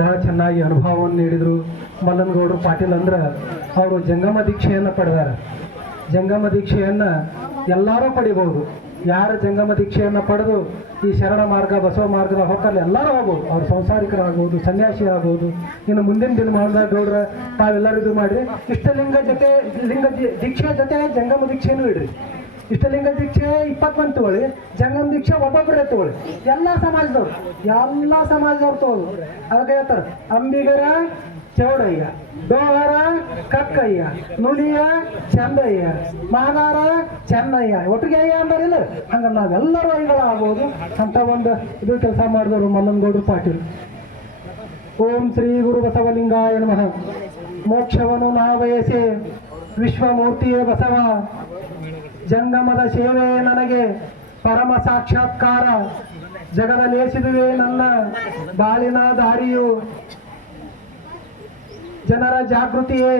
ಬಹಳ ಚೆನ್ನಾಗಿ ಅನುಭವವನ್ನು ನೀಡಿದರು. ಮಲ್ಲನಗೌಡರು ಪಾಟೀಲ್ ಅಂದ್ರೆ ಅವರು ಜಂಗಮ ದೀಕ್ಷೆಯನ್ನು ಪಡೆದಾರೆ. ಜಂಗಮ ದೀಕ್ಷೆಯನ್ನು ಎಲ್ಲರೂ ಪಡಿಬೋದು. ಯಾರು ಜಂಗಮ ದೀಕ್ಷೆಯನ್ನು ಪಡೆದು ಈ ಶರಣ ಮಾರ್ಗ, ಬಸವ ಮಾರ್ಗದ ಹೊಕ್ಕಲ್ಲಿ ಎಲ್ಲರೂ ಹೋಗ್ಬೋದು. ಅವ್ರು ಸಂಸಾರಿಕರಾಗ್ಬೋದು, ಸನ್ಯಾಸಿ ಆಗ್ಬೋದು. ಇನ್ನು ಮುಂದಿನ ದಿನಮಾನದಾಗ ಗೌಡ್ರ, ತಾವೆಲ್ಲರೂ ಇದು ಮಾಡಿರಿ. ಇಷ್ಟಲಿಂಗ ಜೊತೆ, ಲಿಂಗ ದೀಕ್ಷೆ ಜೊತೆ ಜಂಗಮ ದೀಕ್ಷೆನೂ ಇಡ್ರಿ. ಇಷ್ಟಲಿಂಗ ದೀಕ್ಷೆ ಇಪ್ಪತ್ತು ಮಂದಿ ತಗೊಳ್ಳಿ, ಜಂಗಮ ದೀಕ್ಷೆ ಒಬ್ಬೊಬ್ಬರೇ ತಗೊಳ್ಳಿ. ಎಲ್ಲ ಸಮಾಜದವ್ರು ಎಲ್ಲ ಸಮಾಜದವ್ರು ತಗೊಳ್ಳಿ. ಅದಕ್ಕೆ ಹೇಳ್ತಾರೆ, ಅಂಬಿಗರ, ಚೌಡಯ್ಯ, ಡೋಹರ, ಕಕ್ಕಯ್ಯ ನುಲಿಯ ಚಂದಯ್ಯ ಮಾನಾರ ಚೆನ್ನಯ್ಯ. ಒಟ್ಟಿಗೆ ಅಯ್ಯ ಅಂದಾರಿಲ್ಲ ಹಂಗ ನಾವೆಲ್ಲರೂ ಐಗಳಾಗ್ಬೋದು ಅಂತ ಒಂದು ಇದು ಕೆಲಸ ಮಾಡಿದವರು ಮಲ್ಲನಗೌಡರು ಪಾಟೀಲ್. ಓಂ ಶ್ರೀ ಗುರು ಬಸವಲಿಂಗಾಯ ನಮಃ. ಮೋಕ್ಷವನ್ನು ನಾ ಬಯಸಿ ವಿಶ್ವಮೂರ್ತಿಯೇ ಬಸವ. ಜಂಗಮದ ಸೇವೆ ನನಗೆ ಪರಮ ಸಾಕ್ಷಾತ್ಕಾರ. ಜಗದ ಲೇಸಿದುವೆ ನನ್ನ ಬಾಳಿನ ದಾರಿಯು. ಜನರ ಜಾಗೃತಿಯೇ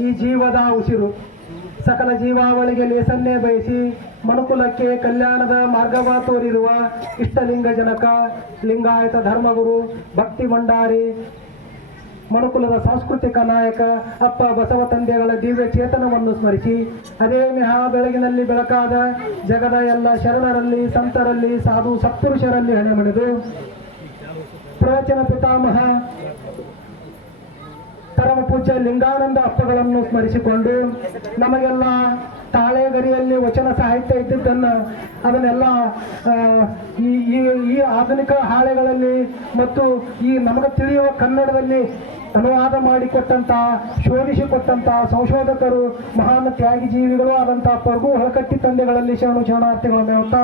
ಈ ಜೀವದ ಉಸಿರು. ಸಕಲ ಜೀವಾವಳಿಗೆ ಲೇಸನ್ನೇ ಬಯಸಿ ಮನುಕುಲಕ್ಕೆ ಕಲ್ಯಾಣದ ಮಾರ್ಗವ ತೋರಿರುವ ಇಷ್ಟಲಿಂಗ ಜನಕ ಲಿಂಗಾಯತ ಧರ್ಮಗುರು, ಭಕ್ತಿ ಭಂಡಾರಿ ಮನುಕುಲದ ಸಾಂಸ್ಕೃತಿಕ ನಾಯಕ, ಅಪ್ಪ ಬಸವ ತಂದೆಗಳ ದಿವ್ಯ ಚೇತನವನ್ನು ಸ್ಮರಿಸಿ, ಅದೇ ಮಿಹಾ ಬೆಳಗಿನಲ್ಲಿ ಬೆಳಕಾದ ಜಗದ ಎಲ್ಲ ಶರಣರಲ್ಲಿ, ಸಂತರಲ್ಲಿ, ಸಾಧು ಸತ್ಪುರುಷರಲ್ಲಿ ಹಣೆಮಣಿದು ಪ್ರವಚನ ಪಿತಾಮಹ, ಪರಮ ಪೂಜ್ಯ ಲಿಂಗಾನಂದ ಅಪ್ಪಗಳನ್ನು ಸ್ಮರಿಸಿಕೊಂಡು, ನಮಗೆಲ್ಲ ತಾಳೆಗರಿಯಲ್ಲಿ ವಚನ ಸಾಹಿತ್ಯ ಇದ್ದಿದ್ದನ್ನು, ಅದನ್ನೆಲ್ಲ ಈ- ಈ ಆಧುನಿಕ ಹಾಳೆಗಳಲ್ಲಿ ಮತ್ತು ಈ ನಮಗೆ ತಿಳಿಯುವ ಕನ್ನಡದಲ್ಲಿ ಅನುವಾದ ಮಾಡಿಕೊಟ್ಟಂತಹ ಶೋಧಿಸಿಕೊಟ್ಟಂತಹ ಸಂಶೋಧಕರು, ಮಹಾನ್ ತ್ಯಾಗಿ ಜೀವಿಗಳು ಆದಂತಹ ಪರ್ಗು ಹೊಳಕಟ್ಟಿ ತಂದೆಗಳಲ್ಲಿ ಶರಣು ಶರಣಾರ್ಥಿಗಳನ್ನು ಹೇಳ್ತಾ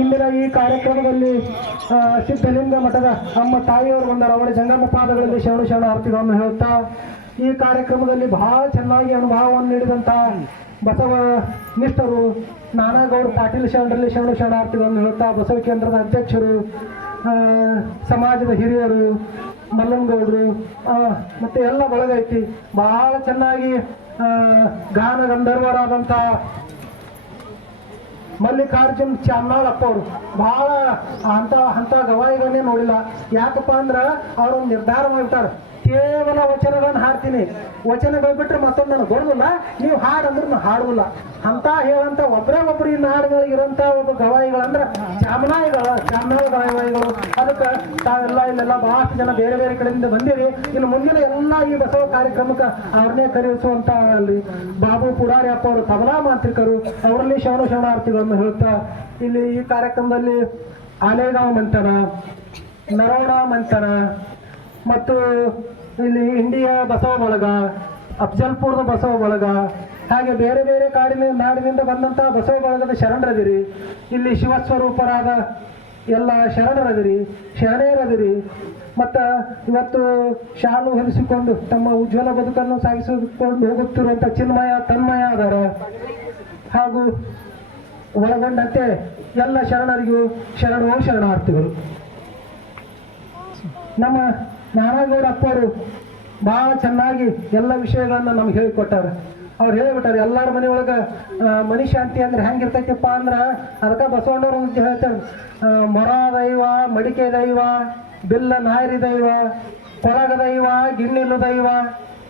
ಇಂದಿನ ಈ ಕಾರ್ಯಕ್ರಮದಲ್ಲಿ ಸಿದ್ಧಲಿಂಗ ಮಠದ ನಮ್ಮ ತಾಯಿಯವರು ಬಂದರು ಅವರ ಜಂಗಮ ಪಾದಗಳಲ್ಲಿ ಶರಣ ಶರಣಾರ್ಥಿಗಳನ್ನು ಹೇಳುತ್ತಾ, ಈ ಕಾರ್ಯಕ್ರಮದಲ್ಲಿ ಬಹಳ ಚೆನ್ನಾಗಿ ಅನುಭವವನ್ನು ನೀಡಿದಂತಹ ಬಸವ ನಿಷ್ಠರು ನಾನಾಗೌಡ ಪಾಟೀಲ್ ಶರಣರಲ್ಲಿ ಶರಣ ಶರಣಾರ್ಥಿಗಳನ್ನು ಹೇಳುತ್ತಾ, ಬಸವ ಕೇಂದ್ರದ ಅಧ್ಯಕ್ಷರು ಸಮಾಜದ ಹಿರಿಯರು ಮಲ್ಲನಗೌಡರು ಆ, ಮತ್ತೆ ಎಲ್ಲ ಬಳಗ ಐತಿ ಬಹಳ ಚೆನ್ನಾಗಿ ಗಾನ ಗಂಧರ್ವರಾದಂಥ ಮಲ್ಲಿಕಾರ್ಜುನ್ ಅಪ್ಪ ಅವರು. ಬಹಳ ಅಂತ ಅಂತ ಗವಾಯಿಗಳನ್ನೇ ನೋಡಿಲ್ಲ. ಯಾಕಪ್ಪ ಅಂದ್ರ ಅವ್ರೊಂದು ನಿರ್ಧಾರ ಮಾಡಿಬಿಟ್ಟಾರ ಕೇವಲ ವಚನಗಳನ್ನು ಹಾಡ್ತೀನಿ. ವಚನಗಳು ಬಿಟ್ಟರೆ ಮತ್ತೊಂದು ನಾನು ಬರೋದಿಲ್ಲ. ನೀವು ಹಾಡು ಅಂದ್ರೆ ನಾನು ಹಾಡುವಲ್ಲ ಅಂತ ಹೇಳಂತ ಒಬ್ಬರೇ ಒಬ್ರು ನಾಡುಗಳಿಗೆ ಇರುವಂತ ಒಬ್ಬ ಗವಾಯಿಗಳಂದ್ರೆ ಚಾಮನಾಯಿಗಳ ಚಾಮನಾಳ ಗವಾಯಿಗಳು. ಅದಕ್ಕೆ ತಾವೆಲ್ಲ ಇಲ್ಲೆಲ್ಲ ಬಹಳಷ್ಟು ಜನ ಬೇರೆ ಬೇರೆ ಕಡೆಯಿಂದ ಬಂದಿರಿ. ಇನ್ನು ಮುಂದಿನ ಎಲ್ಲ ಈ ಬಸವ ಕಾರ್ಯಕ್ರಮಕ್ಕೆ ಅವ್ರನ್ನೇ ಕರೆಯಿಸುವಂತ ಅಲ್ಲಿ ಬಾಬು ಪುಡಾರಿ ಅಪ್ಪ ಅವರು ತಬಲಾ ಮಾಂತ್ರಿಕರು. ಅವರಲ್ಲಿ ಶವನ ಶರಣಾರ್ಥಿಗಳನ್ನು ಹೇಳ್ತಾ, ಇಲ್ಲಿ ಈ ಕಾರ್ಯಕ್ರಮದಲ್ಲಿ ಆಲೇಗಾಂವ್ ಮಂಥನ ನರೋಣ ಮಂಥನ ಮತ್ತು ಇಲ್ಲಿ ಇಂಡಿಯಾ ಬಸವ ಬಳಗ ಅಫ್ಜಲ್ಪುರದ ಬಸವ ಬಳಗ, ಹಾಗೆ ಬೇರೆ ಬೇರೆ ಕಾಡಿನ ನಾಡಿನಿಂದ ಬಂದಂಥ ಬಸವ ಬಳಗದ ಶರಣರದಿರಿ. ಇಲ್ಲಿ ಶಿವಸ್ವರೂಪರಾದ ಎಲ್ಲ ಶರಣರದಿರಿ ಶರಣೆಯರದಿರಿ ಮತ್ತು ಇವತ್ತು ಶಾಲು ಹೊಲಿಸಿಕೊಂಡು ತಮ್ಮ ಉಜ್ವಲ ಬದುಕನ್ನು ಸಾಗಿಸಿಕೊಂಡು ಹೋಗುತ್ತಿರುವಂಥ ಚಿನ್ಮಯ, ತನ್ಮಯ ಅದರ. ಹಾಗೂ ಒಳಗೊಂಡಂತೆ ಎಲ್ಲ ಶರಣರಿಗೂ ಶರಣೋ ಶರಣಾರ್ಥಿಗಳು. ನಮ್ಮ ನಾರಾಯಣಗೌಡ ಅಪ್ಪವರು ಭಾಳ ಚೆನ್ನಾಗಿ ಎಲ್ಲ ವಿಷಯಗಳನ್ನ ನಮ್ಗೆ ಹೇಳಿಕೊಟ್ಟಾರ. ಅವ್ರು ಹೇಳಿಬಿಟ್ಟಾರೆ, ಎಲ್ಲರ ಮನೆಯೊಳಗೆ ಮನಿ ಶಾಂತಿ ಅಂದ್ರೆ ಹೆಂಗಿರ್ತೈತಿಪ್ಪ ಅಂದ್ರೆ ಅದಕ್ಕೆ ಬಸವಣ್ಣವ್ರು ಹೇಳ್ತಾರೆ ಮೊರ ದೈವ, ಮಡಿಕೆ ದೈವ, ಬಿಲ್ಲ ನಾಯರಿ ದೈವ ಕೊಳಗ ದೈವ, ಗಿಣ್ಣಿಲು ದೈವ,